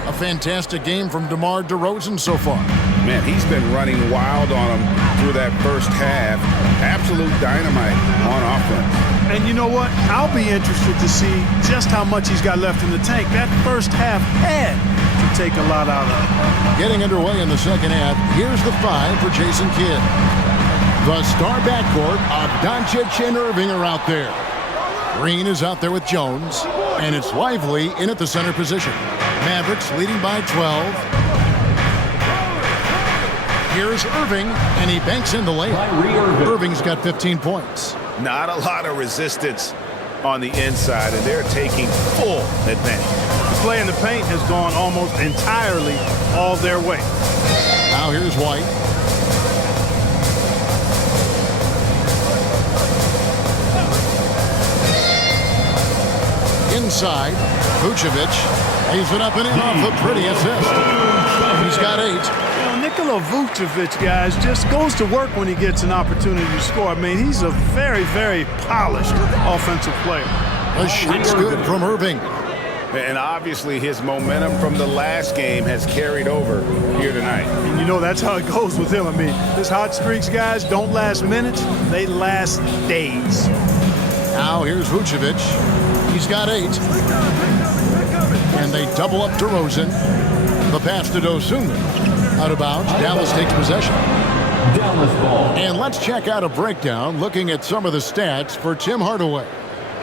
A fantastic game from DeMar DeRozan so far. Man, he's been running wild on him through that first half. Absolute dynamite on offense. And you know what? I'll be interested to see just how much he's got left in the tank. That first half had to take a lot out of him. Getting underway in the second half, here's the 5 for Jason Kidd. The star backcourt of Doncic and Irving are out there. Green is out there with Jones, and it's Lively in at the center position. Mavericks leading by 12. Here's Irving, and he banks in the layup. Irving's got 15 points. Not a lot of resistance on the inside, and they're taking full advantage. The play in the paint has gone almost entirely all their way. Now here's White. Inside, Vucevic lays it up and in off a pretty assist. He's got 8. Nikola Vucevic, guys, just goes to work when he gets an opportunity to score. I mean, he's a very, very polished offensive player. The shot's good from Irving. And obviously his momentum from the last game has carried over here tonight. And you know that's how it goes with him. I mean, his hot streaks, guys, don't last minutes. They last days. Now here's Vucevic. He's got 8. And they double up DeRozan. The pass to Dosunmu. Out of bounds. Dallas takes possession. Dallas ball. And let's check out a breakdown looking at some of the stats for Tim Hardaway.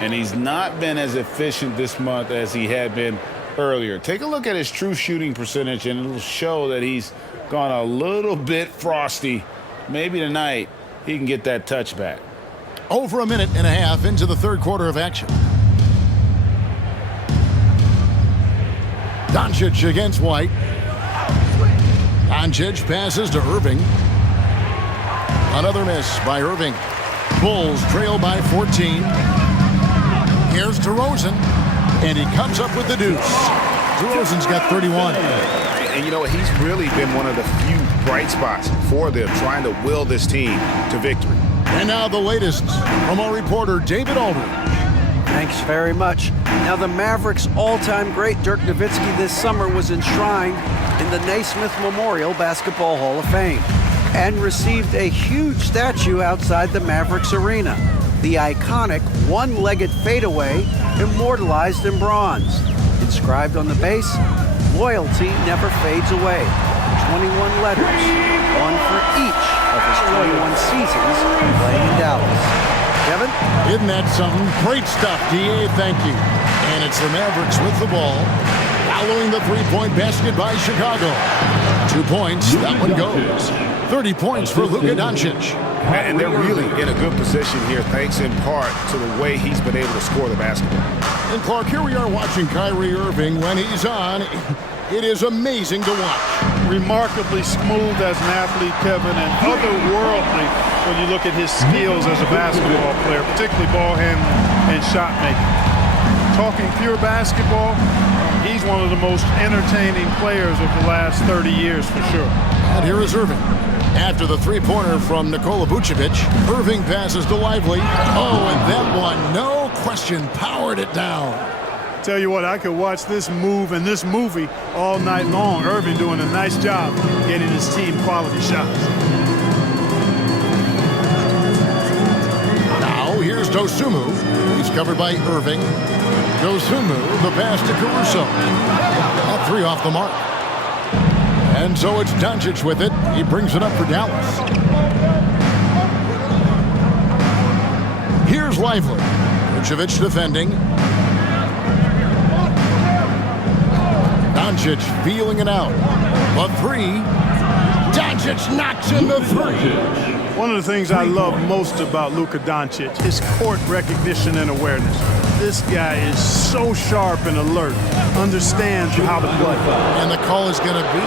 And he's not been as efficient this month as he had been earlier. Take a look at his true shooting percentage, and it'll show that he's gone a little bit frosty. Maybe tonight he can get that touch back. Over a minute and a half into the third quarter of action. Doncic against White. Doncic passes to Irving. Another miss by Irving. Bulls trail by 14. Here's DeRozan, and he comes up with the deuce. DeRozan's got 31. And you know, he's really been one of the few bright spots for them, trying to will this team to victory. And now the latest from our reporter, David Aldridge. Thanks very much. Now, the Mavericks' all-time great Dirk Nowitzki this summer was enshrined in the Naismith Memorial Basketball Hall of Fame and received a huge statue outside the Mavericks arena. The iconic one-legged fadeaway immortalized in bronze. Inscribed on the base, loyalty never fades away. 21 letters, one for each of his 21 seasons playing in Dallas. Kevin? Isn't that something? Great stuff, D.A. Thank you. And it's the Mavericks with the ball. Following the three-point basket by Chicago. 2 points, that one goes. 30 points for Luka Doncic. And they're really in a good position here, thanks in part to the way he's been able to score the basketball. And Clark, here we are watching Kyrie Irving when he's on. It is amazing to watch. Remarkably smooth as an athlete, Kevin, and otherworldly when you look at his skills as a basketball player, particularly ball handling and shot making. Talking pure basketball, he's one of the most entertaining players of the last 30 years for sure. And here is Irving. After the three-pointer from Nikola Vucevic, Irving passes to Lively. Oh, and that one, no question, powered it down. Tell you what, I could watch this move and this movie all night long. Irving doing a nice job getting his team quality shots. Now here's Dosunmu. He's covered by Irving. Dosunmu, the pass to Caruso. That three off the mark. And so it's Doncic with it. He brings it up for Dallas. Here's Lively. Vucevic defending. Doncic feeling it out. The three. Doncic knocks in the three. One of the things I love most about Luka Doncic, his court recognition and awareness. This guy is so sharp and alert, understands how to play. And the call is going to be,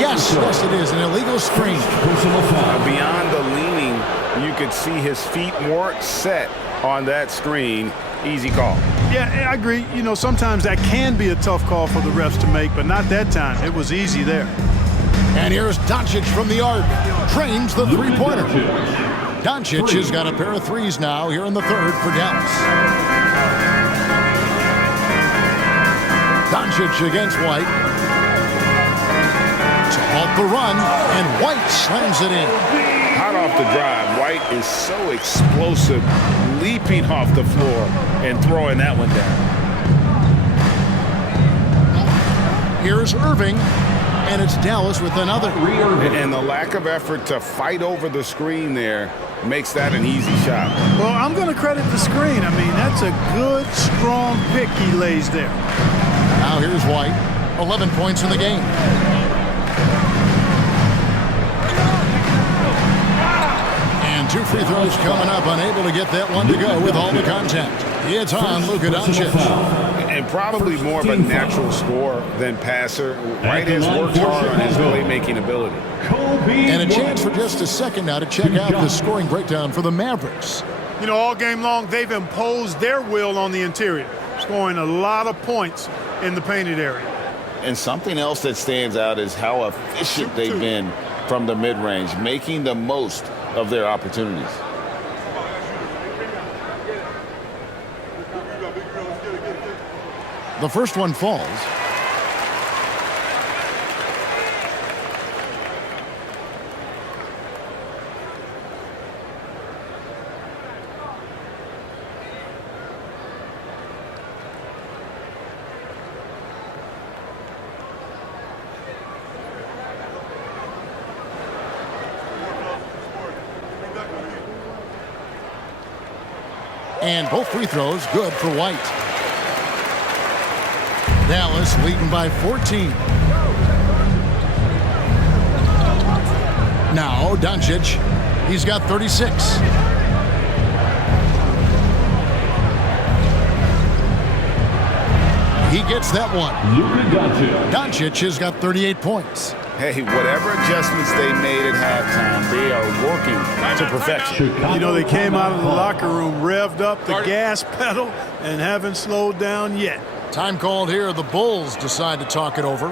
yes, it is, an illegal screen. Beyond the leaning, you could see his feet weren't set on that screen. Easy call. Yeah, I agree. You know, sometimes that can be a tough call for the refs to make, but not that time. It was easy there. And here's Doncic from the arc. Drains the three-pointer. Doncic has got a pair of threes now here in the third for Dallas. Doncic against White. To halt the run, and White slams it in. Hot off the drive. White is so explosive, leaping off the floor and throwing that one down. Here's Irving. And it's Dallas with another. And the lack of effort to fight over the screen there makes that an easy shot. Well, I'm going to credit the screen. I mean, that's a good, strong pick he lays there. Now here's White. 11 points in the game. And two free throws coming up. Unable to get that one to go with all the contact. It's on Luka Doncic. And probably more of a natural scorer than passer. White has worked hard on his playmaking ability. And a chance for just a second now to check out the scoring breakdown for the Mavericks. You know, all game long, they've imposed their will on the interior, scoring a lot of points in the painted area. And something else that stands out is how efficient they've been from the mid-range, making the most of their opportunities. The first one falls. And both free throws good for White. Dallas leading by 14. Now Doncic, he's got 36. He gets that one. Doncic has got 38 points. Hey, whatever adjustments they made at halftime, they are working to perfection. You know, they came out of the locker room, revved up the gas pedal, and haven't slowed down yet. Time called here. The Bulls decide to talk it over.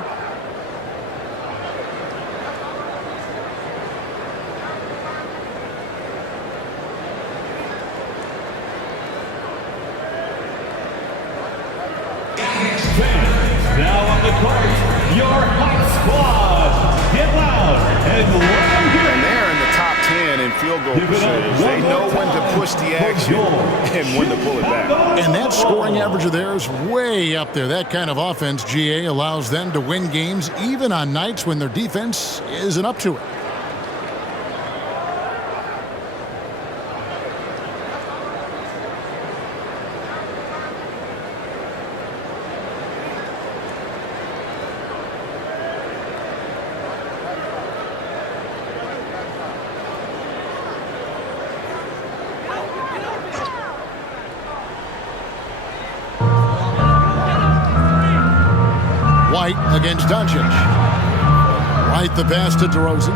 Now on the court, your hot squad. Get loud and loud here. And they're in the top 10 in field goal percentage. They know when to push the action and when to pull it back. And that scoring average of theirs way up there. That kind of offense, GA, allows them to win games even on nights when their defense isn't up to it. White against Doncic. White the pass to DeRozan.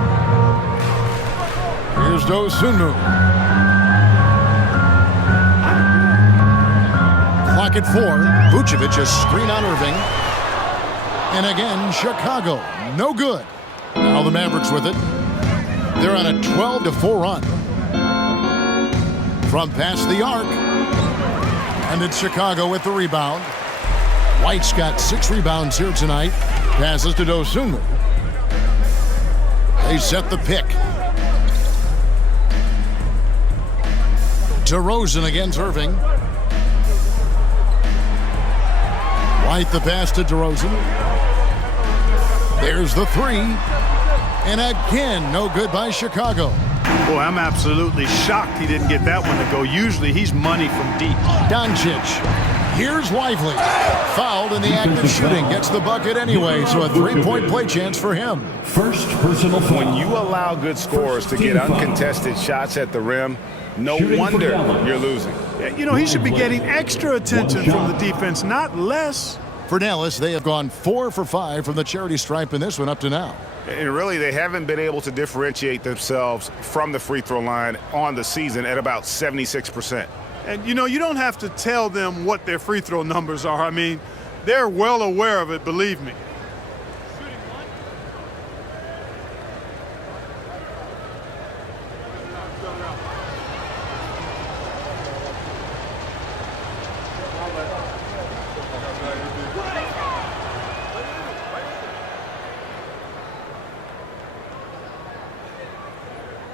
Here's Dosunmu. Clock at 4. Vucevic a screen on Irving. And again, Chicago. No good. Now the Mavericks with it. They're on a 12-4 run. From past the arc. And it's Chicago with the rebound. White's got 6 rebounds here tonight. Passes to Dosunmu. They set the pick. DeRozan against Irving. White the pass to DeRozan. There's the 3. And again, no good by Chicago. Boy, I'm absolutely shocked he didn't get that one to go. Usually he's money from deep. Doncic. Here's Lively. Fouled in the act of shooting. Gets the bucket anyway, so a 3-point play chance for him. First personal foul. When you allow good scorers to get uncontested shots at the rim, no wonder you're losing. You know, he should be getting extra attention from the defense, not less. For Dallas, they have gone 4 for 5 from the charity stripe in this one up to now. And really, they haven't been able to differentiate themselves from the free throw line on the season at about 76%. And, you know, you don't have to tell them what their free throw numbers are. I mean, they're well aware of it, believe me.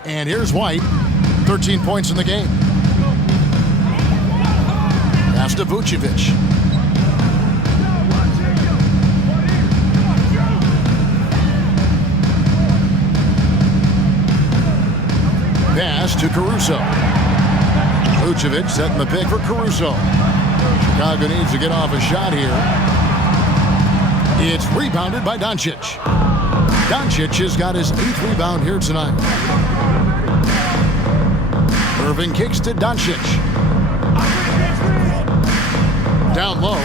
And here's White, 13 points in the game. Pass to Vucevic. Pass to Caruso. Vucevic setting the pick for Caruso. Chicago needs to get off a shot here. It's rebounded by Doncic. Doncic has got his 8th rebound here tonight. Irving kicks to Doncic. Down low.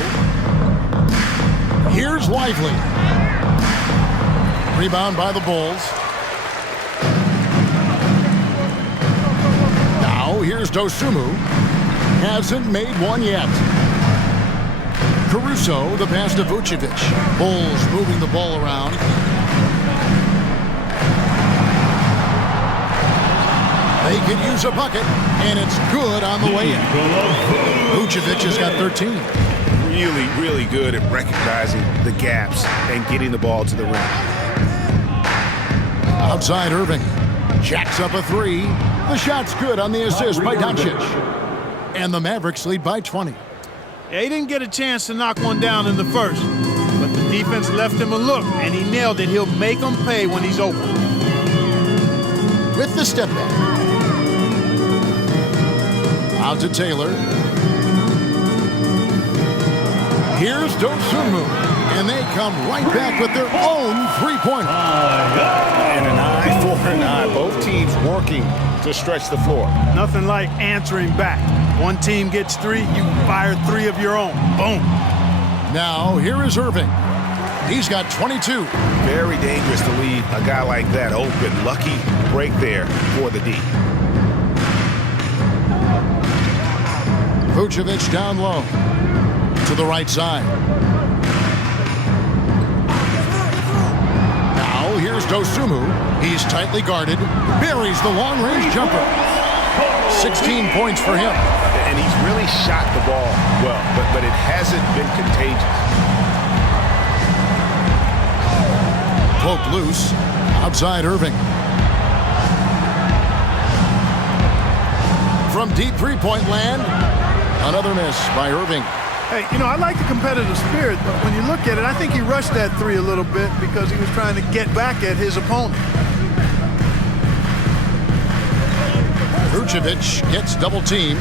Here's Lively. Rebound by the Bulls. Now here's Dosunmu. Hasn't made one yet. Caruso, the pass to Vucevic. Bulls moving the ball around. They could use a bucket, and it's good on the way in. Vucevic has got 13. Really, really good at recognizing the gaps and getting the ball to the rim. Outside Irving. Jacks up a 3. The shot's good on the assist by Doncic. And the Mavericks lead by 20. Yeah, he didn't get a chance to knock one down in the first, but the defense left him a look, and he nailed it. He'll make them pay when he's open. With the step back. Out to Taylor. Here's Dosunmu. And they come right back with their own 3-pointer. And an eye for an eye. Both teams working to stretch the floor. Nothing like answering back. One team gets 3, you fire 3 of your own. Boom. Now, here is Irving. He's got 22. Very dangerous to leave a guy like that open. Lucky break there for the D. Vucevic down low to the right side. Now here's Dosunmu. He's tightly guarded. Buries the long-range jumper. 16 points for him. And he's really shot the ball well, but it hasn't been contagious. Poke loose. Outside Irving. From deep 3-point land. Another miss by Irving. Hey, you know, I like the competitive spirit, but when you look at it, I think he rushed that 3 a little bit because he was trying to get back at his opponent. Vucevic gets double teamed.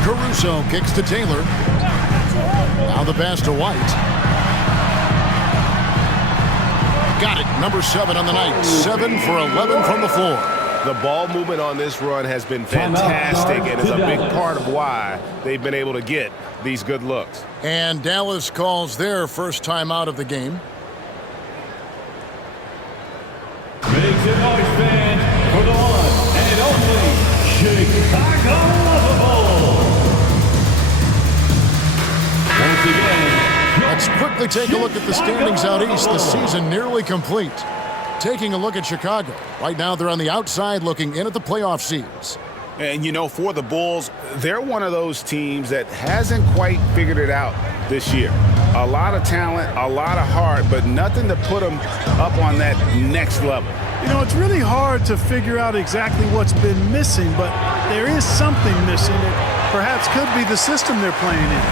Caruso kicks to Taylor. Now the pass to White. Got it. Number 7 on the night. 7 for 11 from the floor. The ball movement on this run has been fantastic and is a big part of why they've been able to get these good looks. And Dallas calls their first time out of the game. Make some noise, fans, for the one and only Chicago Bulls. Once again, Let's quickly take a look at the standings out east. The season nearly complete. Taking a look at Chicago. Right now they're on the outside looking in at the playoff seeds. And, you know, for the Bulls, they're one of those teams that hasn't quite figured it out this year. A lot of talent, a lot of heart, but nothing to put them up on that next level. You know, it's really hard to figure out exactly what's been missing, but there is something missing. It perhaps could be the system they're playing in.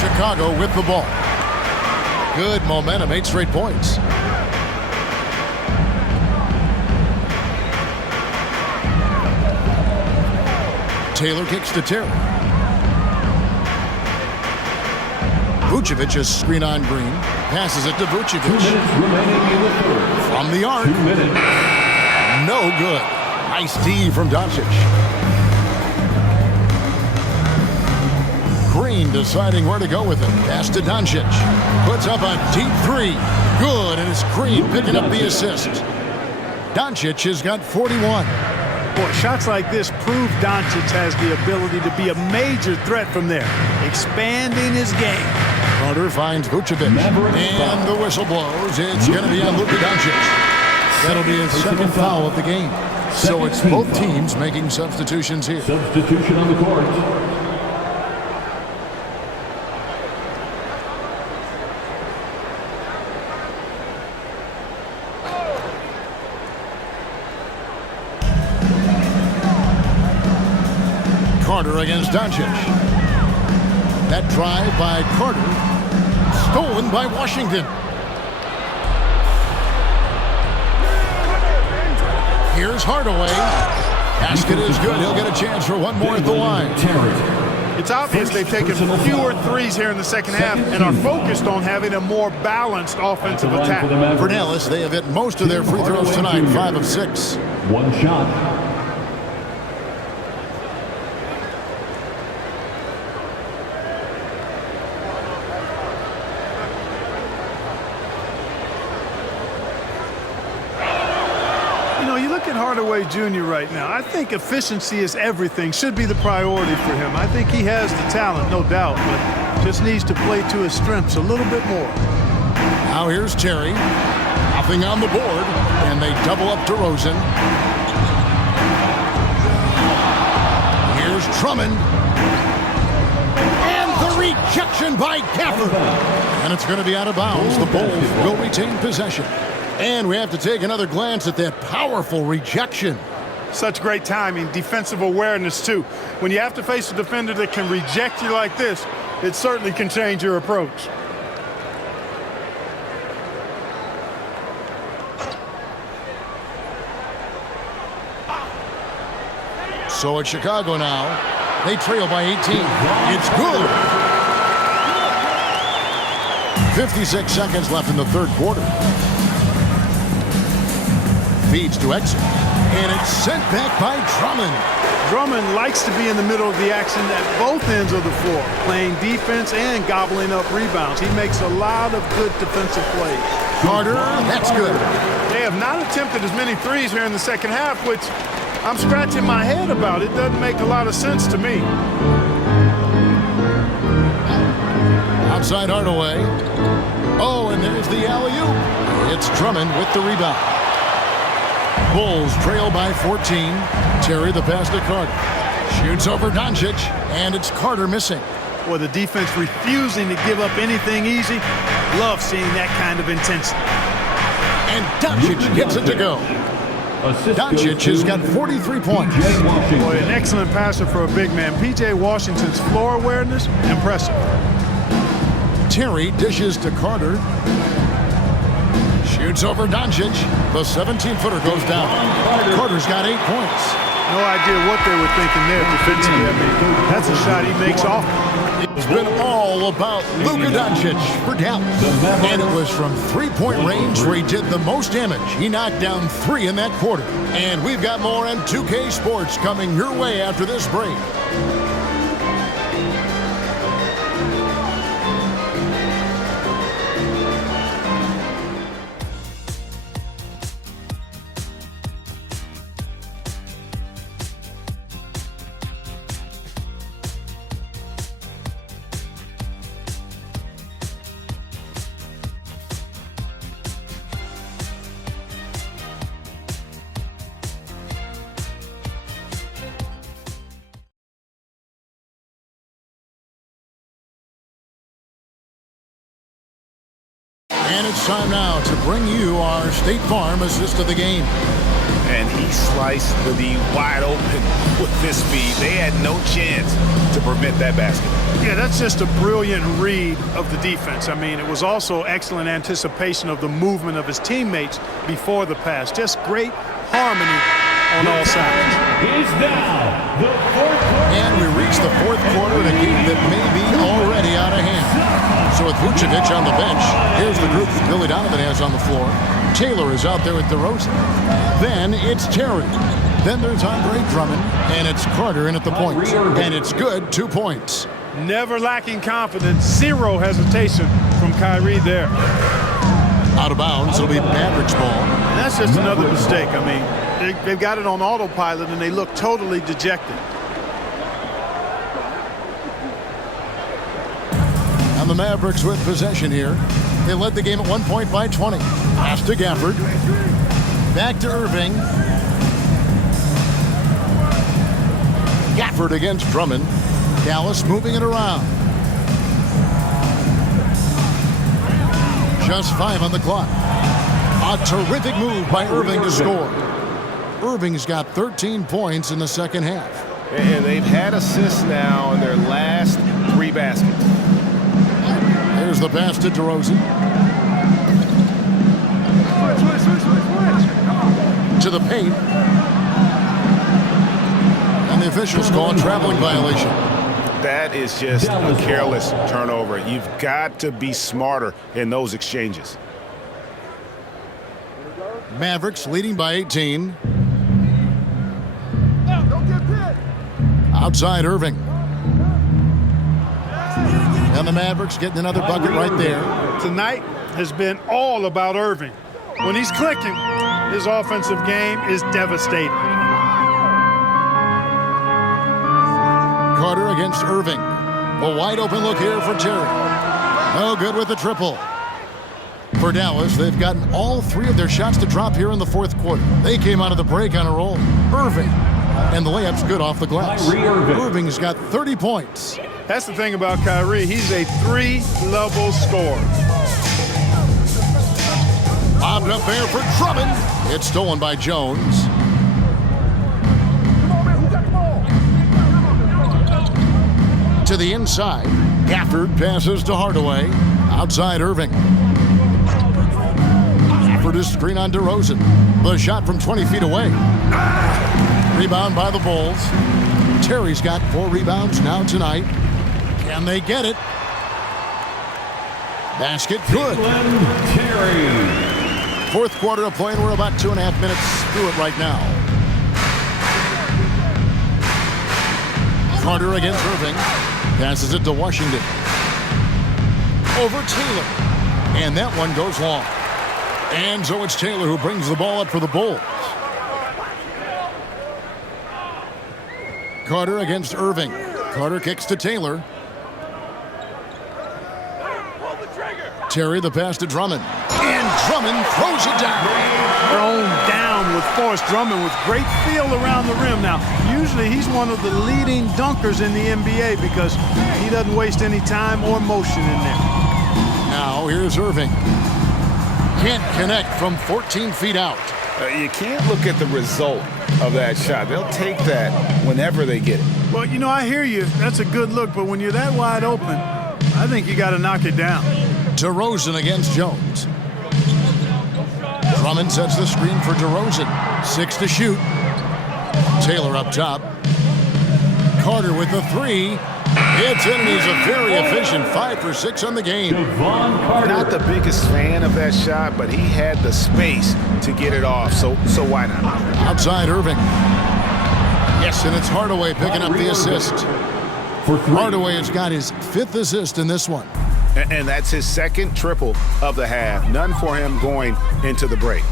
Chicago with the ball. Good momentum, 8 straight points. Taylor kicks to Terry. Vucevic is screen on Green. Passes it to 2 Vucevic. minutes remaining in the third. From the arc. 2 minutes. No good. Nice D from Doncic. Green deciding where to go with it. Pass to Doncic. Puts up a deep 3. Good, and it's Green picking up the assist. Doncic has got 41. Boy, shots like this prove Doncic has the ability to be a major threat from there, expanding his game. Carter finds Vucevic, and the whistle blows. It's going to be on Luka Doncic. That'll be his second foul of the game. So it's both teams making substitutions here. Substitution on the court. Carter against Doncic. That drive by Carter, stolen by Washington. Here's Hardaway. Basket is good. He'll get a chance for one more at the line. It's obvious they've taken fewer threes here in the second half and are focused on having a more balanced offensive attack. For Dallas, they have hit most of their free throws tonight, 5 of 6. One shot. Hardaway Jr. right now. I think efficiency is everything, should be the priority for him. I think he has the talent, no doubt, but just needs to play to his strengths a little bit more. Now here's Terry. Nothing on the board, and they double up DeRozan. Here's Drummond. And the rejection by Gafford. And it's going to be out of bounds. The Bulls will retain possession. And we have to take another glance at that powerful rejection. Such great timing, defensive awareness, too. When you have to face a defender that can reject you like this, it certainly can change your approach. So it's Chicago now. They trail by 18. It's good. 56 seconds left in the third quarter. Feeds to exit, and it's sent back by Drummond. Drummond likes to be in the middle of the action at both ends of the floor, playing defense and gobbling up rebounds. He makes a lot of good defensive plays. Carter, that's good. They have not attempted as many threes here in the second half, which I'm scratching my head about. It doesn't make a lot of sense to me. Outside Hardaway. Oh, and there's the alley-oop. It's Drummond with the rebound. Bulls trail by 14. Terry the pass to Carter. Shoots over Doncic, and it's Carter missing. Boy, the defense refusing to give up anything easy. Love seeing that kind of intensity. And Doncic gets it to go. Doncic has got 43 points. Boy, an excellent passer for a big man. P.J. Washington's floor awareness, impressive. Terry dishes to Carter. Shoots over Doncic. The 17-footer goes down. Carter's got 8 points. No idea what they were thinking there defensively. I mean, that's a shot he makes off. It's been all about Luka Doncic for Dallas. And it was from three-point range where he did the most damage. He knocked down 3 in that quarter. And we've got more on 2K Sports coming your way after this break. And it's time now to bring you our State Farm assist of the game. And he sliced the wide open with this speed. They had no chance to prevent that basket. Yeah, that's just a brilliant read of the defense. I mean, it was also excellent anticipation of the movement of his teammates before the pass. Just great harmony on all sides. Is now the fourth quarter. And we reach the fourth quarter in a game that may be already out of hand. So with Vucevic on the bench, here's the group that Billy Donovan has on the floor. Taylor is out there with DeRozan. Then it's Terry. Then there's Andre Drummond. And it's Carter in at the point. And it's good, 2 points. Never lacking confidence. Zero hesitation from Kyrie there. Out of bounds, it'll be Mavericks ball. And that's just another mistake. I mean, they've got it on autopilot, and they look totally dejected. And the Mavericks with possession here. They led the game at 1 point by 20. Pass to Gafford. Back to Irving. Gafford against Drummond. Dallas moving it around. Just 5 on the clock. A terrific move by Irving to score. Irving's got 13 points in the second half. And they've had assists now in their last 3 baskets. There's the pass to DeRozan. To the paint. And the officials call a traveling violation. That is just a careless turnover. You've got to be smarter in those exchanges. Mavericks leading by 18. Outside Irving. And the Mavericks getting another bucket right there. Tonight has been all about Irving. When he's clicking, his offensive game is devastating. Carter against Irving. A wide open look here for Terry. No good with the triple. For Dallas, they've gotten all 3 of their shots to drop here in the fourth quarter. They came out of the break on a roll. Irving. And the layup's good off the glass. Irving's got 30 points. That's the thing about Kyrie. He's a 3-level scorer. Bobbed up there for Drummond. It's stolen by Jones. To the inside. Gafford passes to Hardaway. Outside Irving. Gafford is screen on DeRozan. The shot from 20 feet away. Rebound by the Bulls. Terry's got 4 rebounds now tonight. Can they get it? Basket good. Terry. Fourth quarter of play, and we're about 2.5 minutes through it right now. Carter against Irving. Passes it to Washington. Over Taylor. And that one goes long. And so it's Taylor who brings the ball up for the Bulls. Carter against Irving. Carter kicks to Taylor. Terry the pass to Drummond. And Drummond throws it down. Thrown down with force. Drummond with great feel around the rim. Now, usually he's one of the leading dunkers in the NBA because he doesn't waste any time or motion in there. Now here's Irving. Can't connect from 14 feet out. You can't look at the result of that shot. They'll take that whenever they get it. Well, you know, I hear you. That's a good look, but when you're that wide open, I think you got to knock it down. DeRozan against Jones. Drummond sets the screen for DeRozan. 6 to shoot. Taylor up top. Carter with the three. It's in, and he's a very efficient 5 for 6 on the game. Not the biggest fan of that shot, but he had the space to get it off, so why not? Outside Irving. Yes, and it's Hardaway picking up the assist. Hardaway has got his 5th assist in this one. And that's his 2nd triple of the half. None for him going into the break.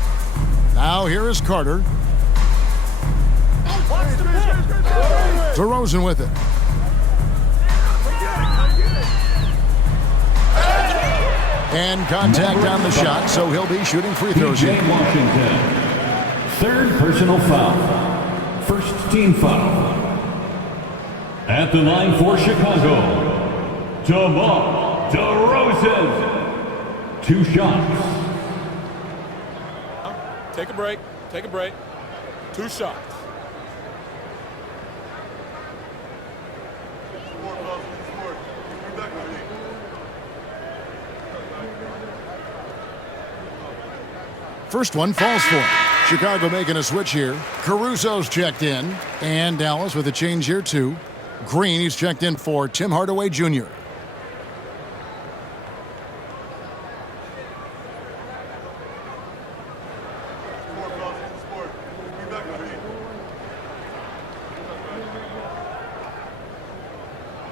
Now here is Carter. DeRozan with it. And contact on the shot, so he'll be shooting free throws here. Washington. 3rd personal foul. 1st team foul. At the line for Chicago, DeMar DeRozan. 2 shots. Take a break. Take a break. 2 shots. First one falls for him. Chicago making a switch here. Caruso's checked in. And Dallas with a change here too. Green, he's checked in for Tim Hardaway Jr.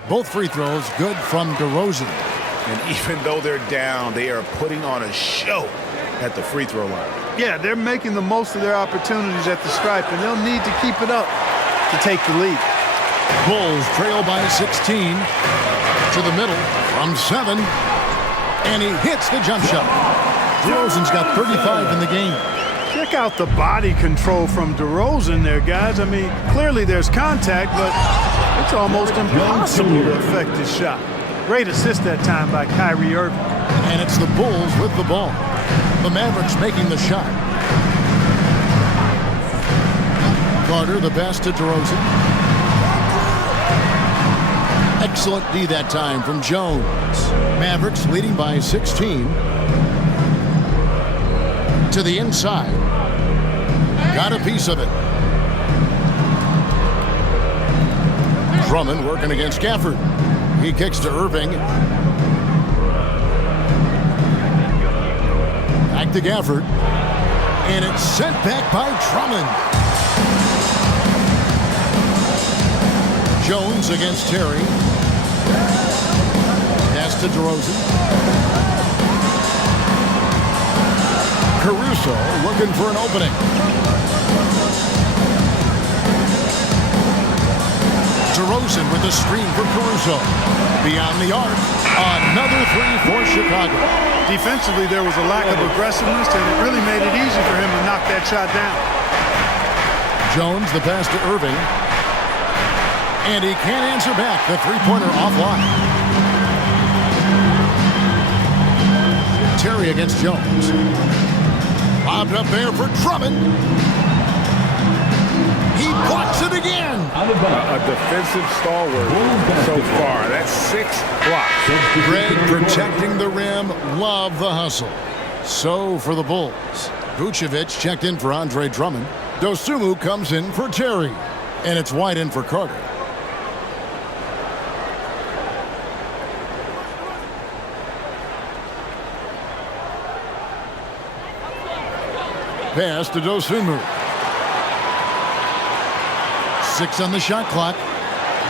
Both free throws good from DeRozan. And even though they're down, they are putting on a show at the free throw line. Yeah, they're making the most of their opportunities at the stripe, and they'll need to keep it up to take the lead. Bulls trail by 16 to the middle from 7, and he hits the jump shot. DeRozan's got 35 in the game. Check out the body control from DeRozan there, guys. I mean, clearly there's contact, but it's almost impossible to affect his shot. Great assist that time by Kyrie Irving. And it's the Bulls with the ball. The Mavericks making the shot. Carter, the pass to DeRozan. Excellent D that time from Jones. Mavericks leading by 16. To the inside. Got a piece of it. Drummond working against Gafford. He kicks to Irving. Back to Gafford. And it's sent back by Drummond. Jones against Terry. Pass to DeRozan. Caruso looking for an opening. DeRozan with the screen for Caruso. Beyond the arc. Another 3 for Chicago. Defensively, there was a lack of aggressiveness, and it really made it easy for him to knock that shot down. Jones, the pass to Irving. And he can't answer back. The three-pointer offline. Terry against Jones. Bobbed up there for Drummond. He blocks it again. A defensive stalwart so far. That's 6 blocks. Greg protecting the rim. Love the hustle. So for the Bulls. Vucevic checked in for Andre Drummond. Dosunmu comes in for Terry. And it's wide in for Carter. Pass to Dosunmu. 6 on the shot clock.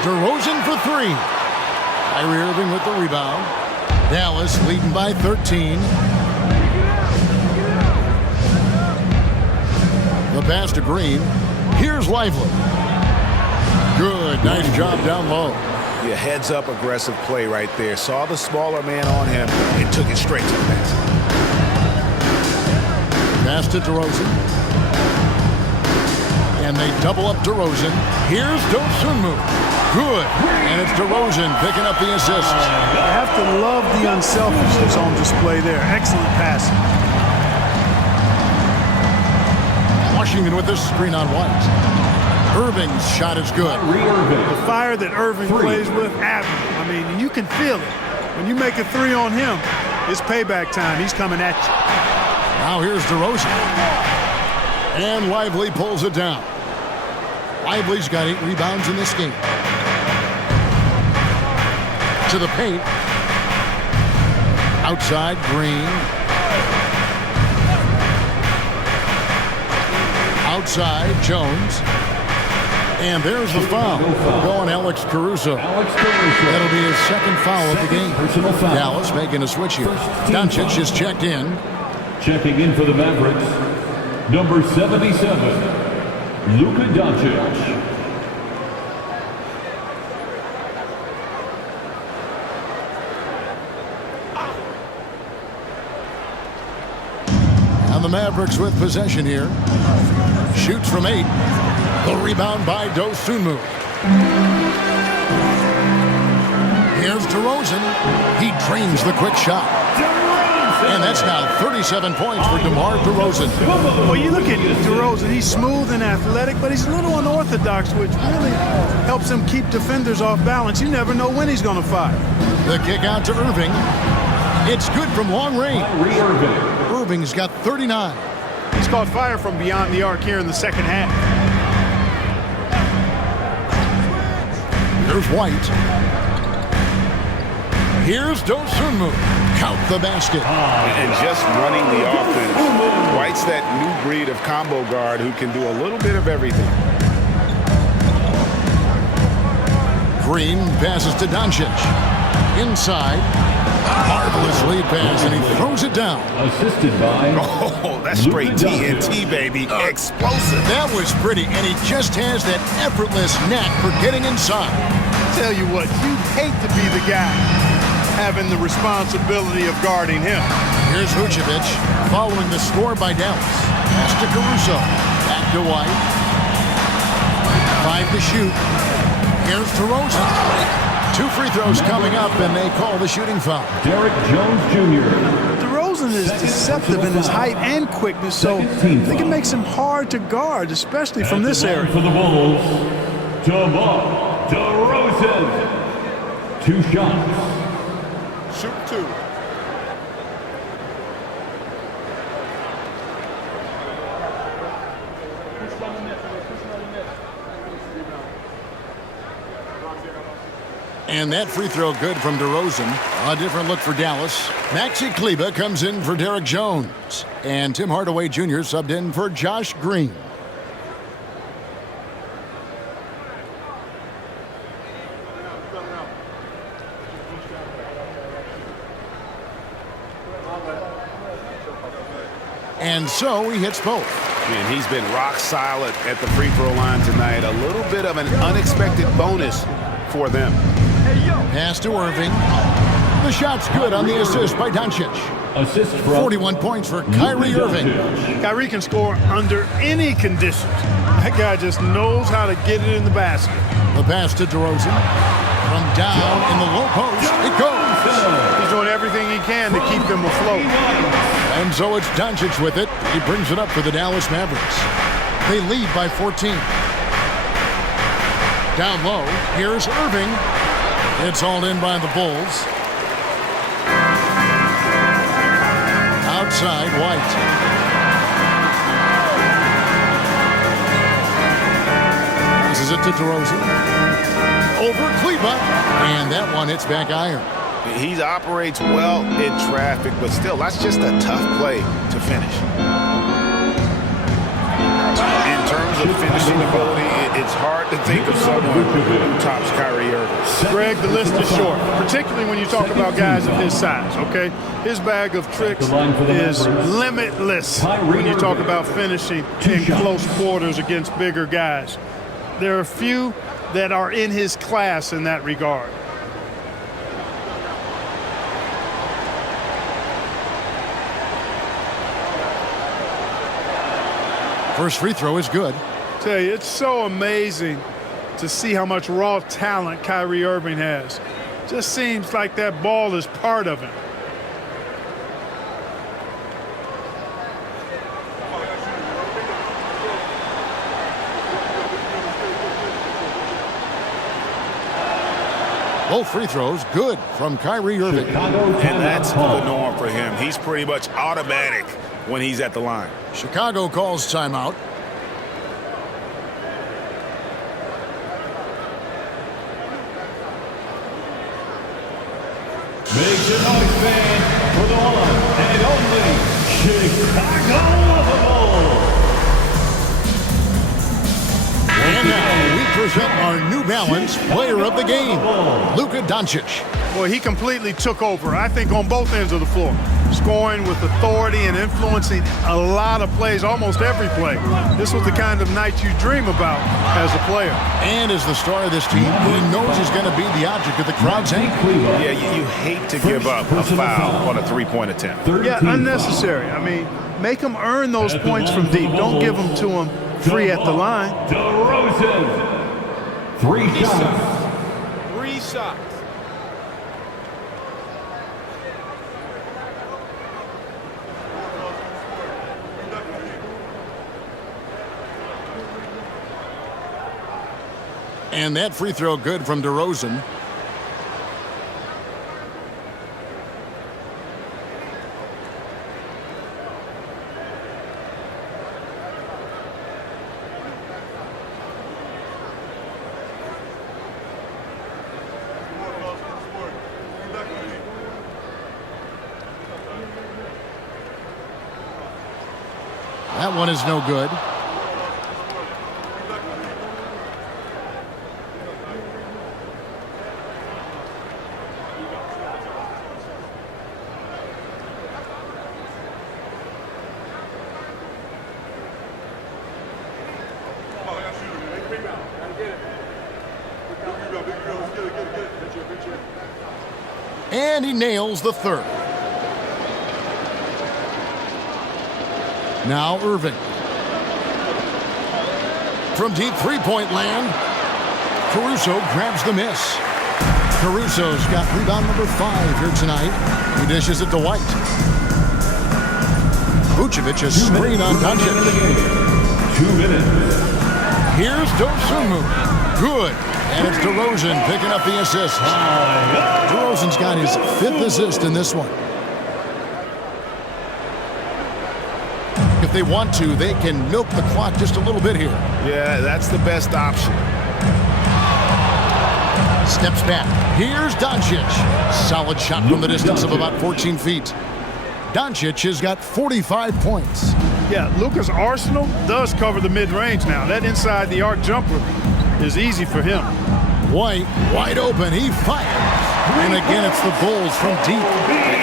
DeRozan for 3. Kyrie Irving with the rebound. Dallas leading by 13. The pass to Green. Here's Lively. Good. Nice job down low. Yeah, heads up aggressive play right there. Saw the smaller man on him and took it straight to the basket. Pass to DeRozan. And they double up DeRozan. Here's Dosunmu. Good. And it's DeRozan picking up the assist. You have to love the unselfishness on display there. Excellent passing. Washington with this screen on White. Irving's shot is good. The fire that Irving plays with, admirable. I mean, you can feel it. When you make a 3 on him, it's payback time. He's coming at you. Now here's DeRozan. And Lively pulls it down. Lively's got 8 rebounds in this game. To the paint. Outside, Green. Outside, Jones. And there's the foul. Going Alex Caruso. That'll be his second foul of the game. Dallas making a switch here. Doncic is checked in. Checking in for the Mavericks, number 77, Luka Doncic. And the Mavericks with possession here. Shoots from 8. The rebound by Dosunmu. Here's DeRozan. He drains the quick shot. And that's now 37 points for DeMar DeRozan. Well, you look at DeRozan, he's smooth and athletic, but he's a little unorthodox, which really helps him keep defenders off balance. You never know when he's going to fire. The kick out to Irving. It's good from long range. Irving's got 39. He's caught fire from beyond the arc here in the second half. Here's White. Here's Dosunmu. Count the basket. And just running the offense. White's that new breed of combo guard who can do a little bit of everything. Green passes to Doncic. Inside. Marvelous lead pass, and he throws it down. Assisted by... Oh, that's straight TNT, baby. Explosive. That was pretty, and he just has that effortless knack for getting inside. Tell you what, you'd hate to be the guy having the responsibility of guarding him. Here's Vucevic following the score by Dallas. Pass to Caruso. Back to White. 5 to shoot. Here's DeRozan. 2 free throws coming up, and they call the shooting foul. Derek Jones Jr. DeRozan is deceptive in his height and quickness, so I think it makes him hard to guard, especially from this area. For the Bulls, DeMar DeRozan. 2 shots. Shoot 2. And that free throw good from DeRozan. A different look for Dallas. Maxi Kleber comes in for Derek Jones. And Tim Hardaway Jr. subbed in for Josh Green. And so he hits both. And he's been rock solid at the free throw line tonight. A little bit of an unexpected bonus for them. Pass to Irving. The shot's good on the assist by Doncic. Assist from 41 points for Kyrie Irving. Kyrie can score under any conditions. That guy just knows how to get it in the basket. The pass to DeRozan. From down in the low post, it goes. He's doing everything he can to keep them afloat. And so it's Doncic with it. He brings it up for the Dallas Mavericks. They lead by 14. Down low, here's Irving. It's all in by the Bulls. Outside, White. Passes it to DeRozan. Over Kleber. And that one hits back iron. He operates well in traffic, but still, that's just a tough play to finish. In terms of finishing ability, it's hard to think of someone who tops Kyrie Irving. Greg, the list is short, particularly when you talk about guys of his size, okay? His bag of tricks is limitless when you talk about finishing in close quarters against bigger guys. There are few that are in his class in that regard. First free throw is good. Tell you, it's so amazing to see how much raw talent Kyrie Irving has. Just seems like that ball is part of him. Both free throws good from Kyrie Irving. And that's the norm for him. He's pretty much automatic when he's at the line. Chicago calls timeout. Chicago fan for the one and only Chicago Bulls. And now we present our New Balance player of the game, Luka Doncic. Boy, he completely took over, I think, on both ends of the floor. Scoring with authority and influencing a lot of plays, almost every play. This was the kind of night you dream about as a player. And as the star of this team, he knows he's going to be the object of the crowd's anger. Yeah, you hate to give up a foul on a three-point attempt. Yeah, unnecessary. I mean, make them earn those points from deep. Don't give them to them free at the line. DeRozan. 3 shots. 3 shots. And that free throw good from DeRozan. That one is no good. And he nails the third. Now Irving. From deep three-point land, Caruso grabs the miss. Caruso's got rebound number 5 here tonight. He dishes it to White. Vucevic a screen on Doncic. 2 minutes. Here's Dosunmu. Good. And it's DeRozan picking up the assist. DeRozan's got his 5th assist in this one. If they want to, they can milk the clock just a little bit here. Yeah, that's the best option. Steps back. Here's Doncic. Solid shot from the distance of about 14 feet. Doncic has got 45 points. Yeah, Luka's arsenal does cover the mid-range now. That inside the arc jumper is easy for him. White, wide open, he fires. And again, it's the Bulls from deep.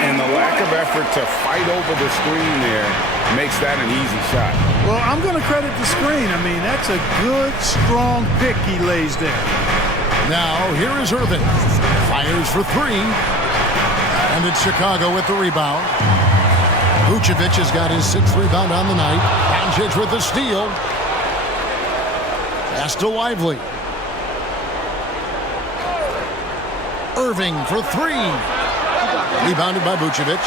And the lack of effort to fight over the screen there makes that an easy shot. Well, I'm going to credit the screen. I mean, that's a good, strong pick he lays there. Now, here is Irving. Fires for 3. And it's Chicago with the rebound. Vucevic has got his 6th rebound on the night. Doncic with the steal. Pass to Lively. Irving for 3. Rebounded by Vucevic.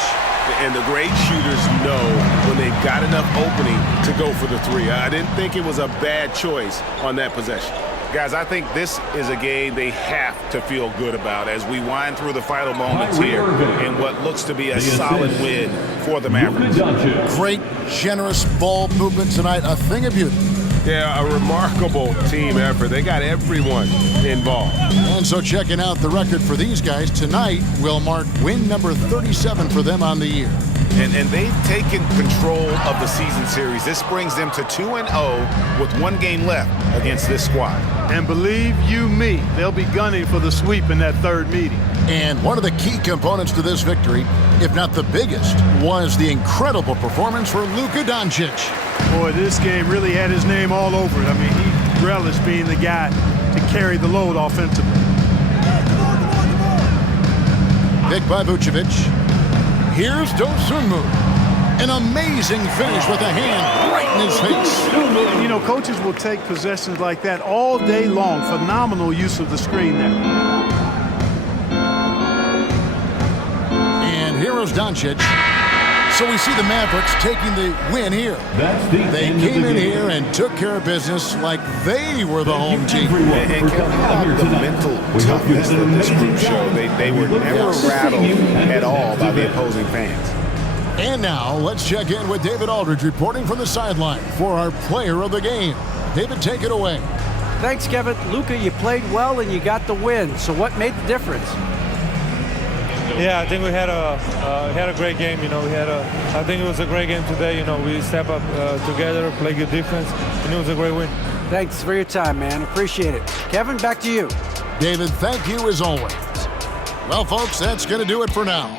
And the great shooters know when they've got enough opening to go for the 3. I didn't think it was a bad choice on that possession. Guys, I think this is a game they have to feel good about as we wind through the final moments here in what looks to be a solid win for the Mavericks. Great, generous ball movement tonight. A thing of beauty. Yeah, a remarkable team effort. They got everyone involved. And so checking out the record for these guys tonight will mark win number 37 for them on the year. And they've taken control of the season series. This brings them to 2-0 with 1 game left against this squad. And believe you me, they'll be gunning for the sweep in that 3rd meeting. And one of the key components to this victory, if not the biggest, was the incredible performance for Luka Doncic. Boy, this game really had his name all over it. I mean, he relished being the guy to carry the load offensively. Pick by Vucevic. Here's Dosunmu. An amazing finish with a hand right in his face. You know, coaches will take possessions like that all day long. Phenomenal use of the screen there. And here is Doncic. So we see the Mavericks taking the win here. They came in here and took care of business like they were the home team. And the mental toughness that this group showed. They were never rattled at all by the opposing fans. And now let's check in with David Aldridge reporting from the sideline for our player of the game. David, take it away. Thanks, Kevin. Luka, you played well and you got the win. So what made the difference? Yeah, I think we had a great game. You know, I think it was a great game today. You know, we step up together, play good defense, and it was a great win. Thanks for your time, man. Appreciate it. Kevin, back to you. David, thank you as always. Well, folks, that's going to do it for now.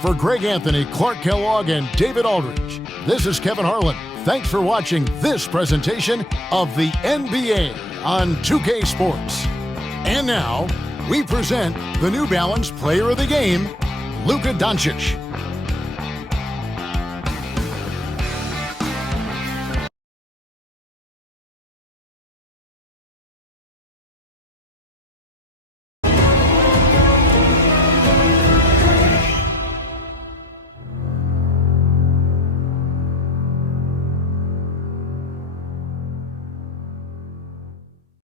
For Greg Anthony, Clark Kellogg, and David Aldridge, this is Kevin Harlan. Thanks for watching this presentation of the NBA on 2K Sports. And now, we present the New Balance Player of the Game, Luka Doncic.